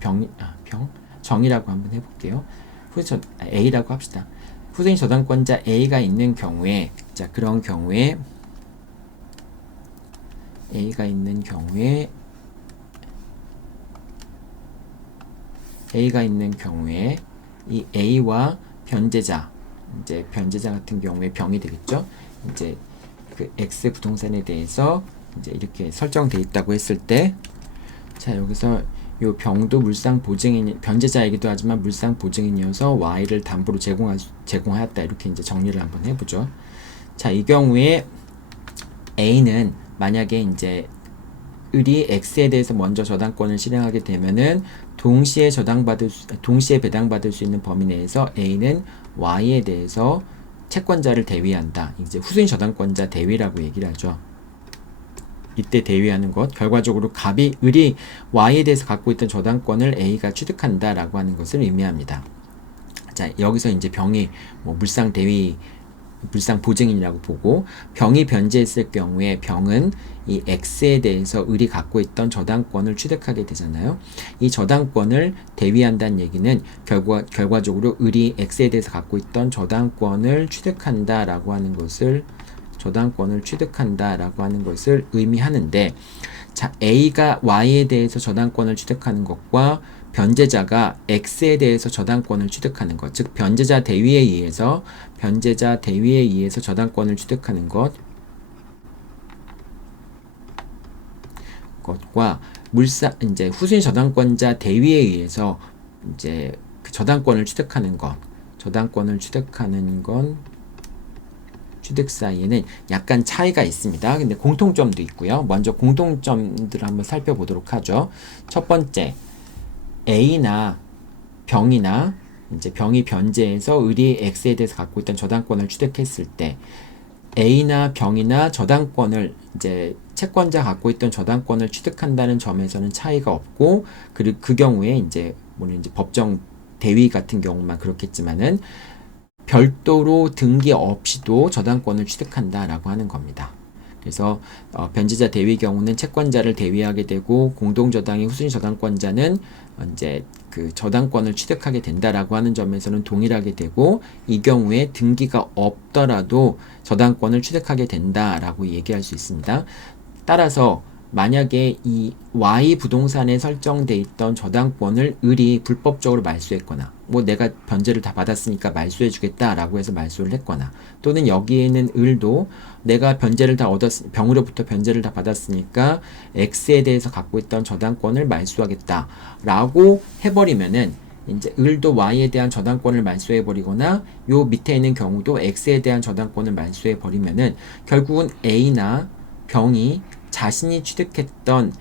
정이라고 한번 해볼게요. A라고 합시다. 후순위 저당권자 A가 있는 경우에, 자, 그런 경우에 A가 있는 경우에 이 A와 변제자, 이제 변제자 같은 경우에 병이 되겠죠. 이제 그 X 부동산에 대해서 이제 이렇게 설정돼 있다고 했을 때, 자, 여기서 요 병도 물상 보증인, 변제자이기도 하지만 물상 보증인이어서 Y를 담보로 제공하였다. 이렇게 이제 정리를 한번 해보죠. 자, 이 경우에 A는 만약에 이제 을이 X에 대해서 먼저 저당권을 실행하게 되면은 동시에 배당받을 수 있는 범위 내에서 A는 Y에 대해서 채권자를 대위한다. 이제 후순위 저당권자 대위라고 얘기를 하죠. 이때 대위하는 것, 결과적으로 을이 Y에 대해서 갖고 있던 저당권을 A가 취득한다라고 하는 것을 의미합니다. 자, 여기서 이제 병이 물상 보증인이라고 보고, 병이 변제했을 경우에 병은 이 X에 대해서 을이 갖고 있던 저당권을 취득하게 되잖아요. 이 저당권을 대위한다는 얘기는 결과적으로 을이 X에 대해서 갖고 있던 저당권을 취득한다라고 하는 것을 의미하는데, 자, A가 Y에 대해서 저당권을 취득하는 것과 변제자가 X에 대해서 저당권을 취득하는 것, 즉 변제자 대위에 의해서 저당권을 취득하는 것과 이제 후순위 저당권자 대위에 의해서 이제 그 저당권을 취득하는 건 취득 사이에는 약간 차이가 있습니다. 근데 공통점도 있고요. 먼저 공통점들을 한번 살펴보도록 하죠. 첫 번째, A나 병이나 이제 병이 변제해서 을이 X에 대해서 갖고 있던 저당권을 취득했을 때 A나 병이나 저당권을 이제 채권자 갖고 있던 저당권을 취득한다는 점에서는 차이가 없고, 그리고 그 경우에 이제 법정 대위 같은 경우만 그렇겠지만은 별도로 등기 없이도 저당권을 취득한다라고 하는 겁니다. 그래서 변제자 대위 경우는 채권자를 대위하게 되고, 공동저당의 후순위 저당권자는 이제 그 저당권을 취득하게 된다라고 하는 점에서는 동일하게 되고, 이 경우에 등기가 없더라도 저당권을 취득하게 된다라고 얘기할 수 있습니다. 따라서 만약에 이 Y 부동산에 설정돼 있던 저당권을 을이 불법적으로 말소했거나, 내가 변제를 다 받았으니까 말소해주겠다라고 해서 말소를 했거나, 또는 여기에는 을도 내가 병으로부터 변제를 다 받았으니까 X에 대해서 갖고 있던 저당권을 말소하겠다라고 해버리면은, 이제 을도 Y에 대한 저당권을 말소해버리거나, 요 밑에 있는 경우도 X에 대한 저당권을 말소해버리면은, 결국은 A나 병이 자신이 취득했던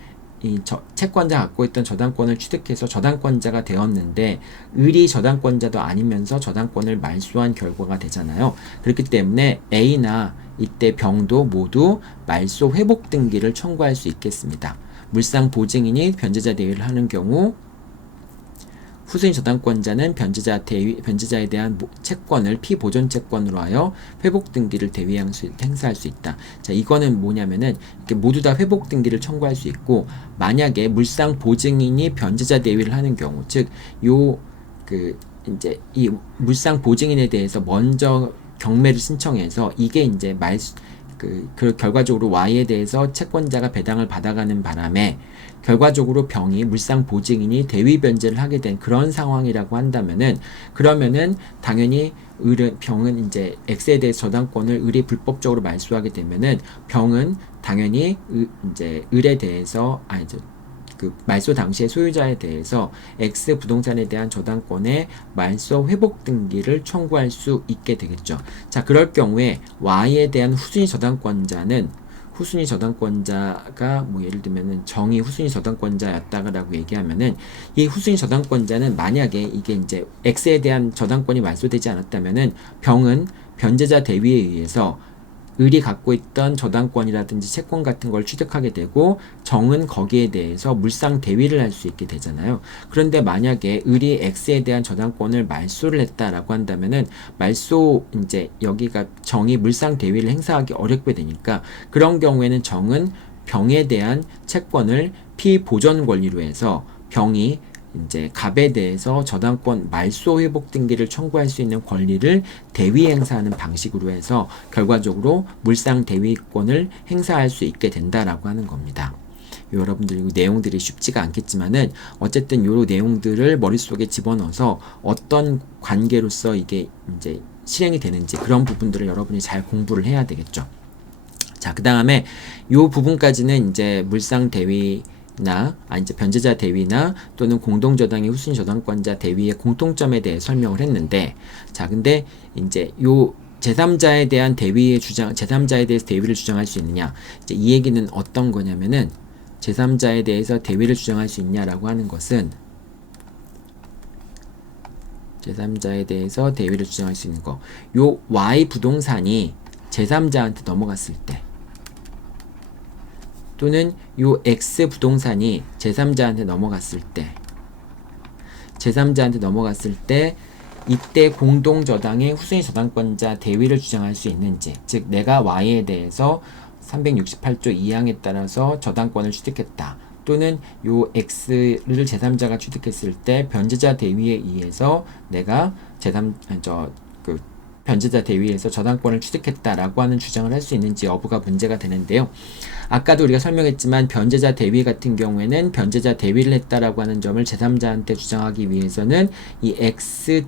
채권자 갖고 있던 저당권을 취득해서 저당권자가 되었는데 을이 저당권자도 아니면서 저당권을 말소한 결과가 되잖아요. 그렇기 때문에 A나 이때 병도 모두 말소 회복 등기를 청구할 수 있겠습니다. 물상 보증인이 변제자 대위를 하는 경우 후순위 저당권자는 변제자에 대한 채권을 피보존 채권으로 하여 회복 등기를 대위에 행사할 수 있다. 자, 이거는 뭐냐면은 이렇게 모두 다 회복 등기를 청구할 수 있고, 만약에 물상 보증인이 변제자 대위를 하는 경우, 즉 이제 이 물상 보증인에 대해서 먼저 경매를 신청해서 이게 이제 결과적으로 Y에 대해서 채권자가 배당을 받아가는 바람에 결과적으로 병이 물상 보증인이 대위 변제를 하게 된 그런 상황이라고 한다면은, 그러면은 당연히 병은 이제 X에 대해서 저당권을 을이 불법적으로 말소하게 되면은 병은 당연히 이제 을에 대해서 말소 당시의 소유자에 대해서 X 부동산에 대한 저당권의 말소 회복 등기를 청구할 수 있게 되겠죠. 자, 그럴 경우에 Y에 대한 후순위 저당권자가 뭐 예를 들면은 정의 후순위 저당권자였다라고 얘기하면은, 이 후순위 저당권자는 만약에 이게 이제 X에 대한 저당권이 말소되지 않았다면은 병은 변제자 대위에 의해서 을이 갖고 있던 저당권이라든지 채권 같은 걸 취득하게 되고, 정은 거기에 대해서 물상 대위를 할 수 있게 되잖아요. 그런데 만약에 을이 X에 대한 저당권을 말소를 했다라고 한다면은, 이제 여기가 정이 물상 대위를 행사하기 어렵게 되니까, 그런 경우에는 정은 병에 대한 채권을 피보존 권리로 해서 병이 이제 갑에 대해서 저당권 말소 회복 등기를 청구할 수 있는 권리를 대위 행사하는 방식으로 해서 결과적으로 물상 대위권을 행사할 수 있게 된다라고 하는 겁니다. 여러분들 이 내용들이 쉽지가 않겠지만은 어쨌든 요 내용들을 머릿속에 집어넣어서 어떤 관계로서 이게 이제 실행이 되는지 그런 부분들을 여러분이 잘 공부를 해야 되겠죠. 자, 그 다음에 요 부분까지는 이제 물상 대위 이제 변제자 대위나 또는 공동저당의 후순위 저당권자 대위의 공통점에 대해 설명을 했는데, 자, 근데 이제 요 제3자에 대한 제3자에 대해서 대위를 주장할 수 있느냐, 이제 이 얘기는 어떤 거냐면은, 제3자에 대해서 대위를 주장할 수 있냐라고 하는 것은, 제3자에 대해서 대위를 주장할 수 있는 거, 요 Y 부동산이 제3자한테 넘어갔을 때, 또는 요 X 부동산이 제3자한테 넘어갔을 때 이때 공동저당의 후순위 저당권자 대위를 주장할 수 있는지, 즉 내가 Y에 대해서 368조 2항에 따라서 저당권을 취득했다, 또는 요 X를 제3자가 취득했을 때 변제자 대위에 의해서 내가 변제자 대위에서 저당권을 취득했다라고 하는 주장을 할 수 있는지 여부가 문제가 되는데요. 아까도 우리가 설명했지만 변제자 대위 같은 경우에는 변제자 대위를 했다라고 하는 점을 제3자한테 주장하기 위해서는 이 X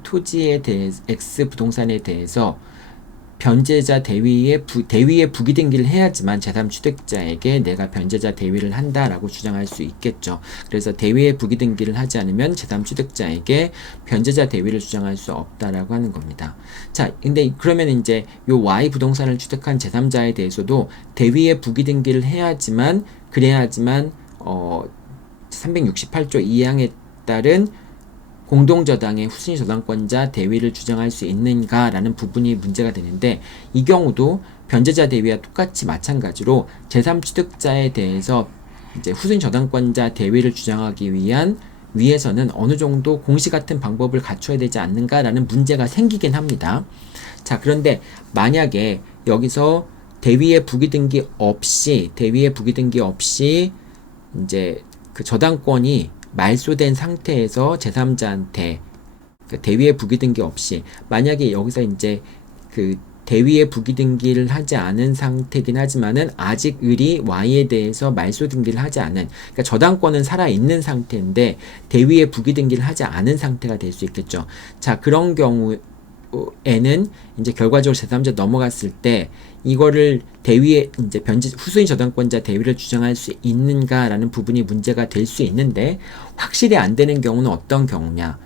X 부동산에 대해서 변제자 대위의 부기 등기를 해야지만 제3 취득자에게 내가 변제자 대위를 한다라고 주장할 수 있겠죠. 그래서 대위의 부기 등기를 하지 않으면 제3 취득자에게 변제자 대위를 주장할 수 없다라고 하는 겁니다. 자, 근데 그러면 이제 요 Y 부동산을 취득한 제3자에 대해서도 대위의 부기 등기를 그래야지만 368조 2항에 따른 공동저당의 후순위 저당권자 대위를 주장할 수 있는가라는 부분이 문제가 되는데, 이 경우도 변제자 대위와 똑같이 마찬가지로 제3 취득자에 대해서 이제 후순위 저당권자 대위를 주장하기 위해서는 어느 정도 공시 같은 방법을 갖춰야 되지 않는가라는 문제가 생기긴 합니다. 자, 그런데 만약에 여기서 대위의 부기 등기 없이 이제 그 저당권이 말소된 상태에서 제3자한테 대위의 부기 등기 없이, 만약에 여기서 이제 대위의 부기 등기를 하지 않은 상태긴 하지만은 아직 을이 Y에 대해서 말소 등기를 하지 않은, 그러니까 저당권은 살아있는 상태인데 대위의 부기 등기를 하지 않은 상태가 될 수 있겠죠. 자, 그런 경우에는 이제 결과적으로 제3자 넘어갔을 때 이거를 대위의 이제 후순위 저당권자 대위를 주장할 수 있는가라는 부분이 문제가 될 수 있는데, 확실히 안 되는 경우는 어떤 경우냐?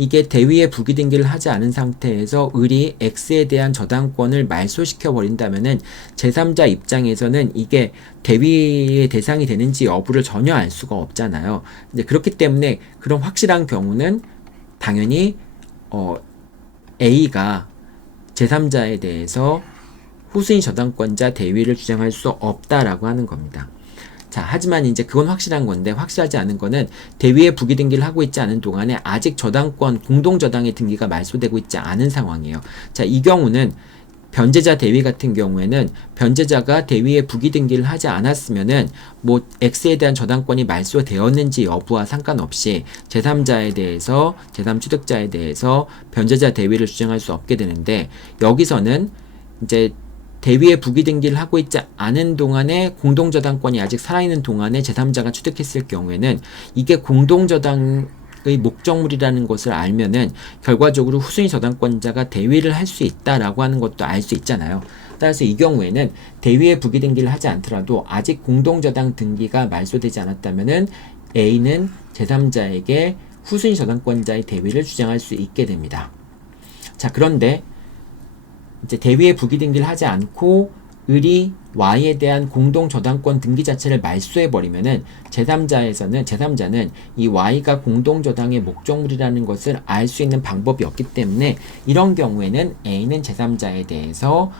이게 대위에 부기등기를 하지 않은 상태에서 을이 X에 대한 저당권을 말소시켜 버린다면은 제3자 입장에서는 이게 대위의 대상이 되는지 여부를 전혀 알 수가 없잖아요. 이제 그렇기 때문에 그런 확실한 경우는 당연히 A가 제3자에 대해서 후순위 저당권자 대위를 주장할 수 없다라고 하는 겁니다. 자, 하지만 이제 그건 확실한 건데 확실하지 않은 거는 대위에 부기등기를 하고 있지 않은 동안에 아직 저당권, 공동저당의 등기가 말소되고 있지 않은 상황이에요. 자, 이 경우는 변제자 대위 같은 경우에는 변제자가 대위에 부기등기를 하지 않았으면은 뭐 X에 대한 저당권이 말소되었는지 여부와 상관없이 제3자에 대해서, 제3취득자에 대해서 변제자 대위를 주장할 수 없게 되는데, 여기서는 이제 대위에 부기등기를 하고 있지 않은 동안에 공동저당권이 아직 살아있는 동안에 제3자가 취득했을 경우에는 이게 공동저당의 목적물이라는 것을 알면은 결과적으로 후순위 저당권자가 대위를 할 수 있다라고 하는 것도 알 수 있잖아요. 따라서 이 경우에는 대위에 부기등기를 하지 않더라도 아직 공동저당 등기가 말소되지 않았다면은 A는 제3자에게 후순위 저당권자의 대위를 주장할 수 있게 됩니다. 자, 그런데 이제 대위에 부기등기를 하지 않고 을이 Y에 대한 공동저당권 등기 자체를 말소해버리면은 제3자는 이 Y가 공동저당의 목적물이라는 것을 알 수 있는 방법이 없기 때문에 이런 경우에는 A는 제3자에 대해서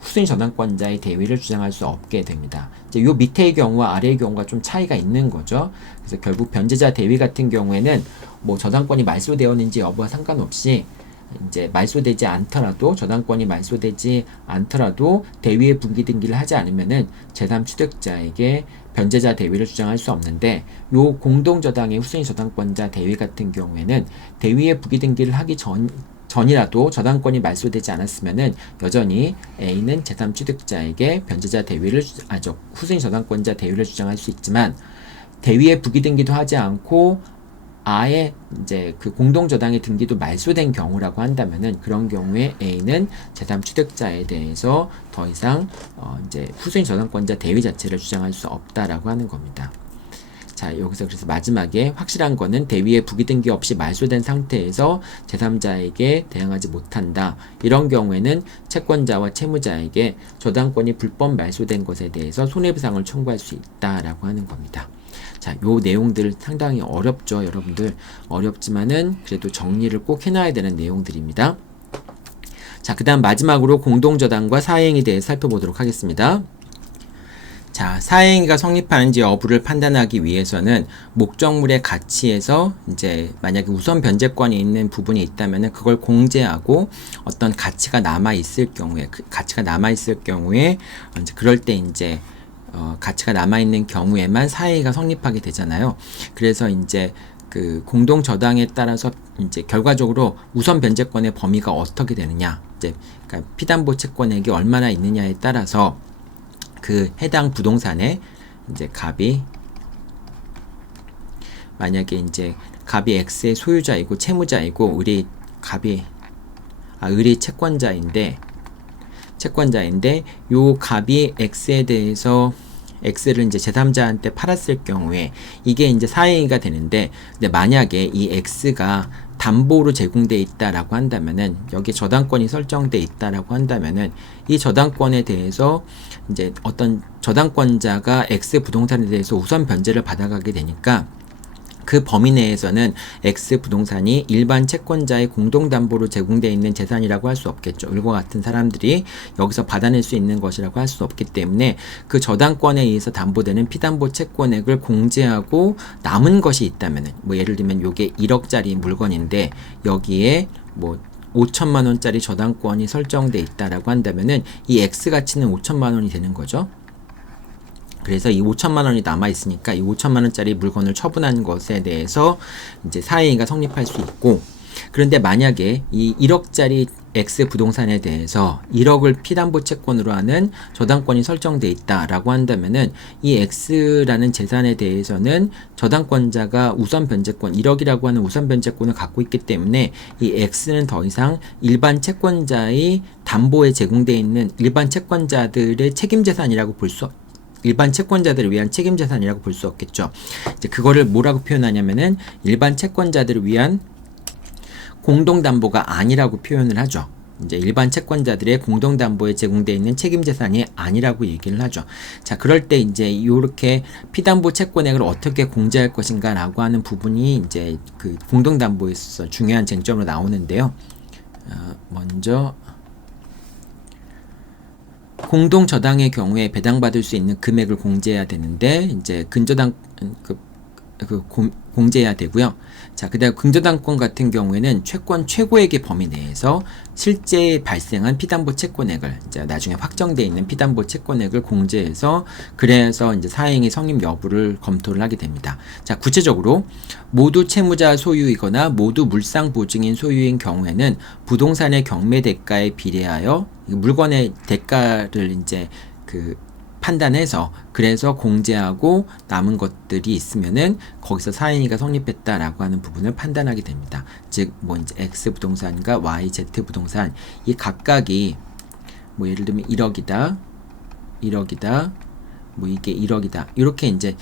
후순위 저당권자의 대위를 주장할 수 없게 됩니다. 이제 요 밑에의 경우와 아래의 경우가 좀 차이가 있는 거죠. 그래서 결국 변제자 대위 같은 경우에는 뭐 저당권이 말소되었는지 여부와 상관없이 이제 말소되지 않더라도, 저당권이 말소되지 않더라도 대위에 부기등기를 하지 않으면은 제3취득자에게 변제자 대위를 주장할 수 없는데, 요 공동저당의 후순위 저당권자 대위 같은 경우에는 대위에 부기등기를 하기 전이라도 저당권이 말소되지 않았으면은 여전히 A는 제3취득자에게 변제자 대위를 후순위 저당권자 대위를 주장할 수 있지만, 대위에 부기등기도 하지 않고 아예 이제 그 공동저당의 등기도 말소된 경우라고 한다면은 그런 경우에 A는 제3취득자에 대해서 더 이상 이제 후순위 저당권자 대위 자체를 주장할 수 없다라고 하는 겁니다. 자, 여기서 그래서 마지막에 확실한 거는 대위에 부기등기 없이 말소된 상태에서 제3자에게 대항하지 못한다. 이런 경우에는 채권자와 채무자에게 저당권이 불법 말소된 것에 대해서 손해배상을 청구할 수 있다라고 하는 겁니다. 자, 요 내용들 상당히 어렵죠, 여러분들. 어렵지만은 그래도 정리를 꼭 해놔야 되는 내용들입니다. 자, 그 다음 마지막으로 공동저당과 사행에 대해 살펴보도록 하겠습니다. 자, 사행위가 성립하는지 여부를 판단하기 위해서는 목적물의 가치에서 이제 만약에 우선 변제권이 있는 부분이 있다면은 그걸 공제하고 어떤 가치가 남아 있을 경우에, 이제 그럴 때 이제 가치가 남아있는 경우에만 사회가 성립하게 되잖아요. 그래서 이제 그 공동저당에 따라서 이제 결과적으로 우선 변제권의 범위가 어떻게 되느냐, 이제 그러니까 피담보 채권액이 얼마나 있느냐에 따라서 그 해당 부동산에 이제 만약에 이제 갑이 X의 소유자이고 채무자이고 을이 채권자인데 요 갑이 X에 대해서 X를 이제 제3자한테 팔았을 경우에 이게 이제 사행위가 되는데, 근데 만약에 이 X가 담보로 제공돼 있다라고 한다면은, 여기 저당권이 설정돼 있다라고 한다면은 이 저당권에 대해서 이제 어떤 저당권자가 X 부동산에 대해서 우선 변제를 받아가게 되니까 그 범위 내에서는 X 부동산이 일반 채권자의 공동담보로 제공되어 있는 재산이라고 할 수 없겠죠. 을과 같은 사람들이 여기서 받아낼 수 있는 것이라고 할 수 없기 때문에 그 저당권에 의해서 담보되는 피담보 채권액을 공제하고 남은 것이 있다면은, 뭐 예를 들면 요게 1억짜리 물건인데 여기에 뭐 5천만 원짜리 저당권이 설정돼 있다라고 한다면은 이 X 가치는 5천만 원이 되는 거죠. 그래서 이 5천만 원이 남아 있으니까 이 5천만 원짜리 물건을 처분한 것에 대해서 이제 사행위가 성립할 수 있고, 그런데 만약에 이 1억짜리 X 부동산에 대해서 1억을 피담보 채권으로 하는 저당권이 설정돼 있다라고 한다면은 이 X라는 재산에 대해서는 저당권자가 우선 변제권 1억이라고 하는 우선 변제권을 갖고 있기 때문에 이 X는 더 이상 일반 채권자의 담보에 제공되어 있는 일반 채권자들의 책임 재산이라고 일반 채권자들을 위한 책임 재산이라고 볼 수 없겠죠. 이제 그거를 뭐라고 표현하냐면은 일반 채권자들을 위한 공동담보가 아니라고 표현을 하죠. 이제 일반 채권자들의 공동담보에 제공되어 있는 책임재산이 아니라고 얘기를 하죠. 자, 그럴 때 이제 이렇게 피담보 채권액을 어떻게 공제할 것인가라고 하는 부분이 이제 그 공동담보에 있어서 중요한 쟁점으로 나오는데요. 먼저 공동저당의 경우에 배당받을 수 있는 금액을 공제해야 되는데 이제 근저당 공제해야 되고요. 자, 그다음 근저당권 같은 경우에는 채권 최고액의 범위 내에서 실제 발생한 피담보 채권액을 이제 나중에 확정되어 있는 피담보 채권액을 공제해서 그래서 이제 사행위 성립 여부를 검토를 하게 됩니다. 자, 구체적으로 모두 채무자 소유이거나 모두 물상 보증인 소유인 경우에는 부동산의 경매 대가에 비례하여 물건의 대가를 이제 판단해서 그래서 공제하고 남은 것들이 있으면은 거기서 사행위가 성립했다라고 하는 부분을 판단하게 됩니다. 즉 뭐 이제 X 부동산과 Y, Z 부동산 이 각각이 뭐 예를 들면 1억이다, 1억이다, 뭐 이게 1억이다 이렇게 이제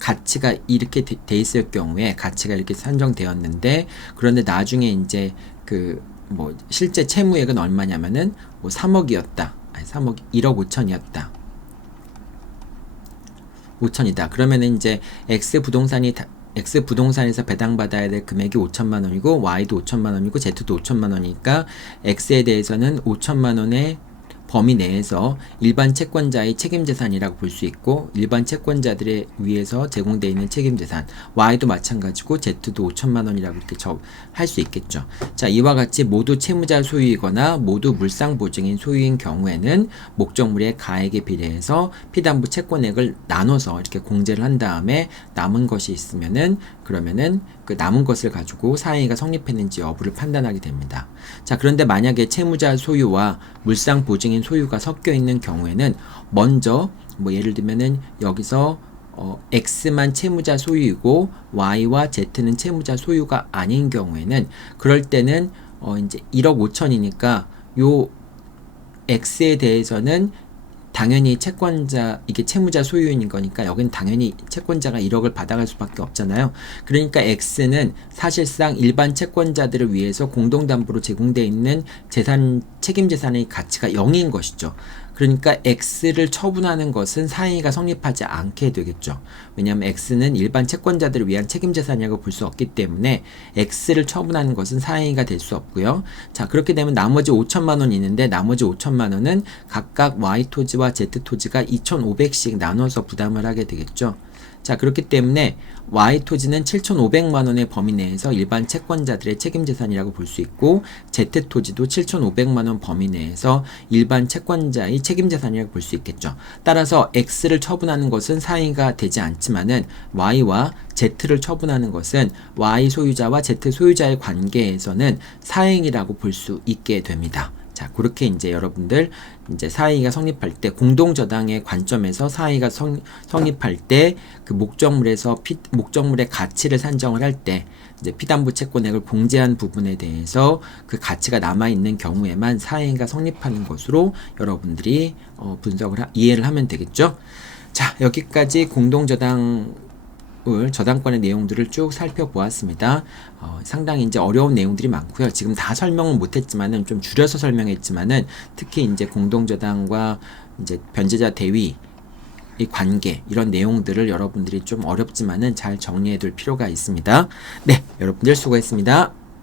가치가 이렇게 돼 있을 경우에 가치가 이렇게 산정되었는데 그런데 나중에 이제 뭐 실제 채무액은 얼마냐면은 뭐 3억이었다, 아니 3억 1억 5천이었다. 5천이다. 그러면은 이제 X 부동산에서 배당받아야 될 금액이 5천만 원이고 Y도 5천만 원이고 Z도 5천만 원이니까 X에 대해서는 5천만 원의 범위 내에서 일반 채권자의 책임재산이라고 볼 수 있고 일반 채권자들에 의해서 제공되어 있는 책임재산 Y도 마찬가지고 Z도 5천만 원이라고 이렇게 할 수 있겠죠. 자, 이와 같이 모두 채무자 소유이거나 모두 물상보증인 소유인 경우에는 목적물의 가액에 비례해서 피담보 채권액을 나눠서 이렇게 공제를 한 다음에 남은 것이 있으면은 그러면은 그 남은 것을 가지고 사행위가 성립했는지 여부를 판단하게 됩니다. 자, 그런데 만약에 채무자 소유와 물상 보증인 소유가 섞여 있는 경우에는 먼저 뭐 예를 들면은 여기서 X만 채무자 소유이고 Y와 Z는 채무자 소유가 아닌 경우에는 그럴 때는 이제 1억 5천이니까 요 X에 대해서는 당연히 이게 채무자 소유인 거니까 여긴 당연히 채권자가 1억을 받아갈 수밖에 없잖아요. 그러니까 X는 사실상 일반 채권자들을 위해서 공동담보로 제공되어 있는 책임재산의 가치가 0인 것이죠. 그러니까 X를 처분하는 것은 사행위가 성립하지 않게 되겠죠. 왜냐하면 X는 일반 채권자들을 위한 책임재산이라고 볼 수 없기 때문에 X를 처분하는 것은 사행위가 될 수 없고요. 자, 그렇게 되면 나머지 5천만 원이 있는데 나머지 5천만 원은 각각 Y 토지와 Z 토지가 2,500씩 나눠서 부담을 하게 되겠죠. 자, 그렇기 때문에 Y토지는 7,500만 원의 범위 내에서 일반 채권자들의 책임재산이라고 볼 수 있고 Z토지도 7,500만 원 범위 내에서 일반 채권자의 책임재산이라고 볼 수 있겠죠. 따라서 X를 처분하는 것은 사행위가 되지 않지만은 Y와 Z를 처분하는 것은 Y 소유자와 Z 소유자의 관계에서는 사행위라고 볼 수 있게 됩니다. 자, 그렇게 이제 여러분들 이제 사행위가 성립할 때 공동저당의 관점에서 사행위가 성립할 때 그 목적물의 가치를 산정을 할 때 이제 피담보 채권액을 공제한 부분에 대해서 그 가치가 남아 있는 경우에만 사행위가 성립하는 것으로 여러분들이 이해를 하면 되겠죠. 자, 여기까지 저당권의 내용들을 쭉 살펴보았습니다. 상당히 이제 어려운 내용들이 많고요. 지금 다 설명은 못했지만은 좀 줄여서 설명했지만은 특히 이제 공동저당과 이제 변제자 대위의 관계 이런 내용들을 여러분들이 좀 어렵지만은 잘 정리해둘 필요가 있습니다. 네, 여러분들 수고했습니다.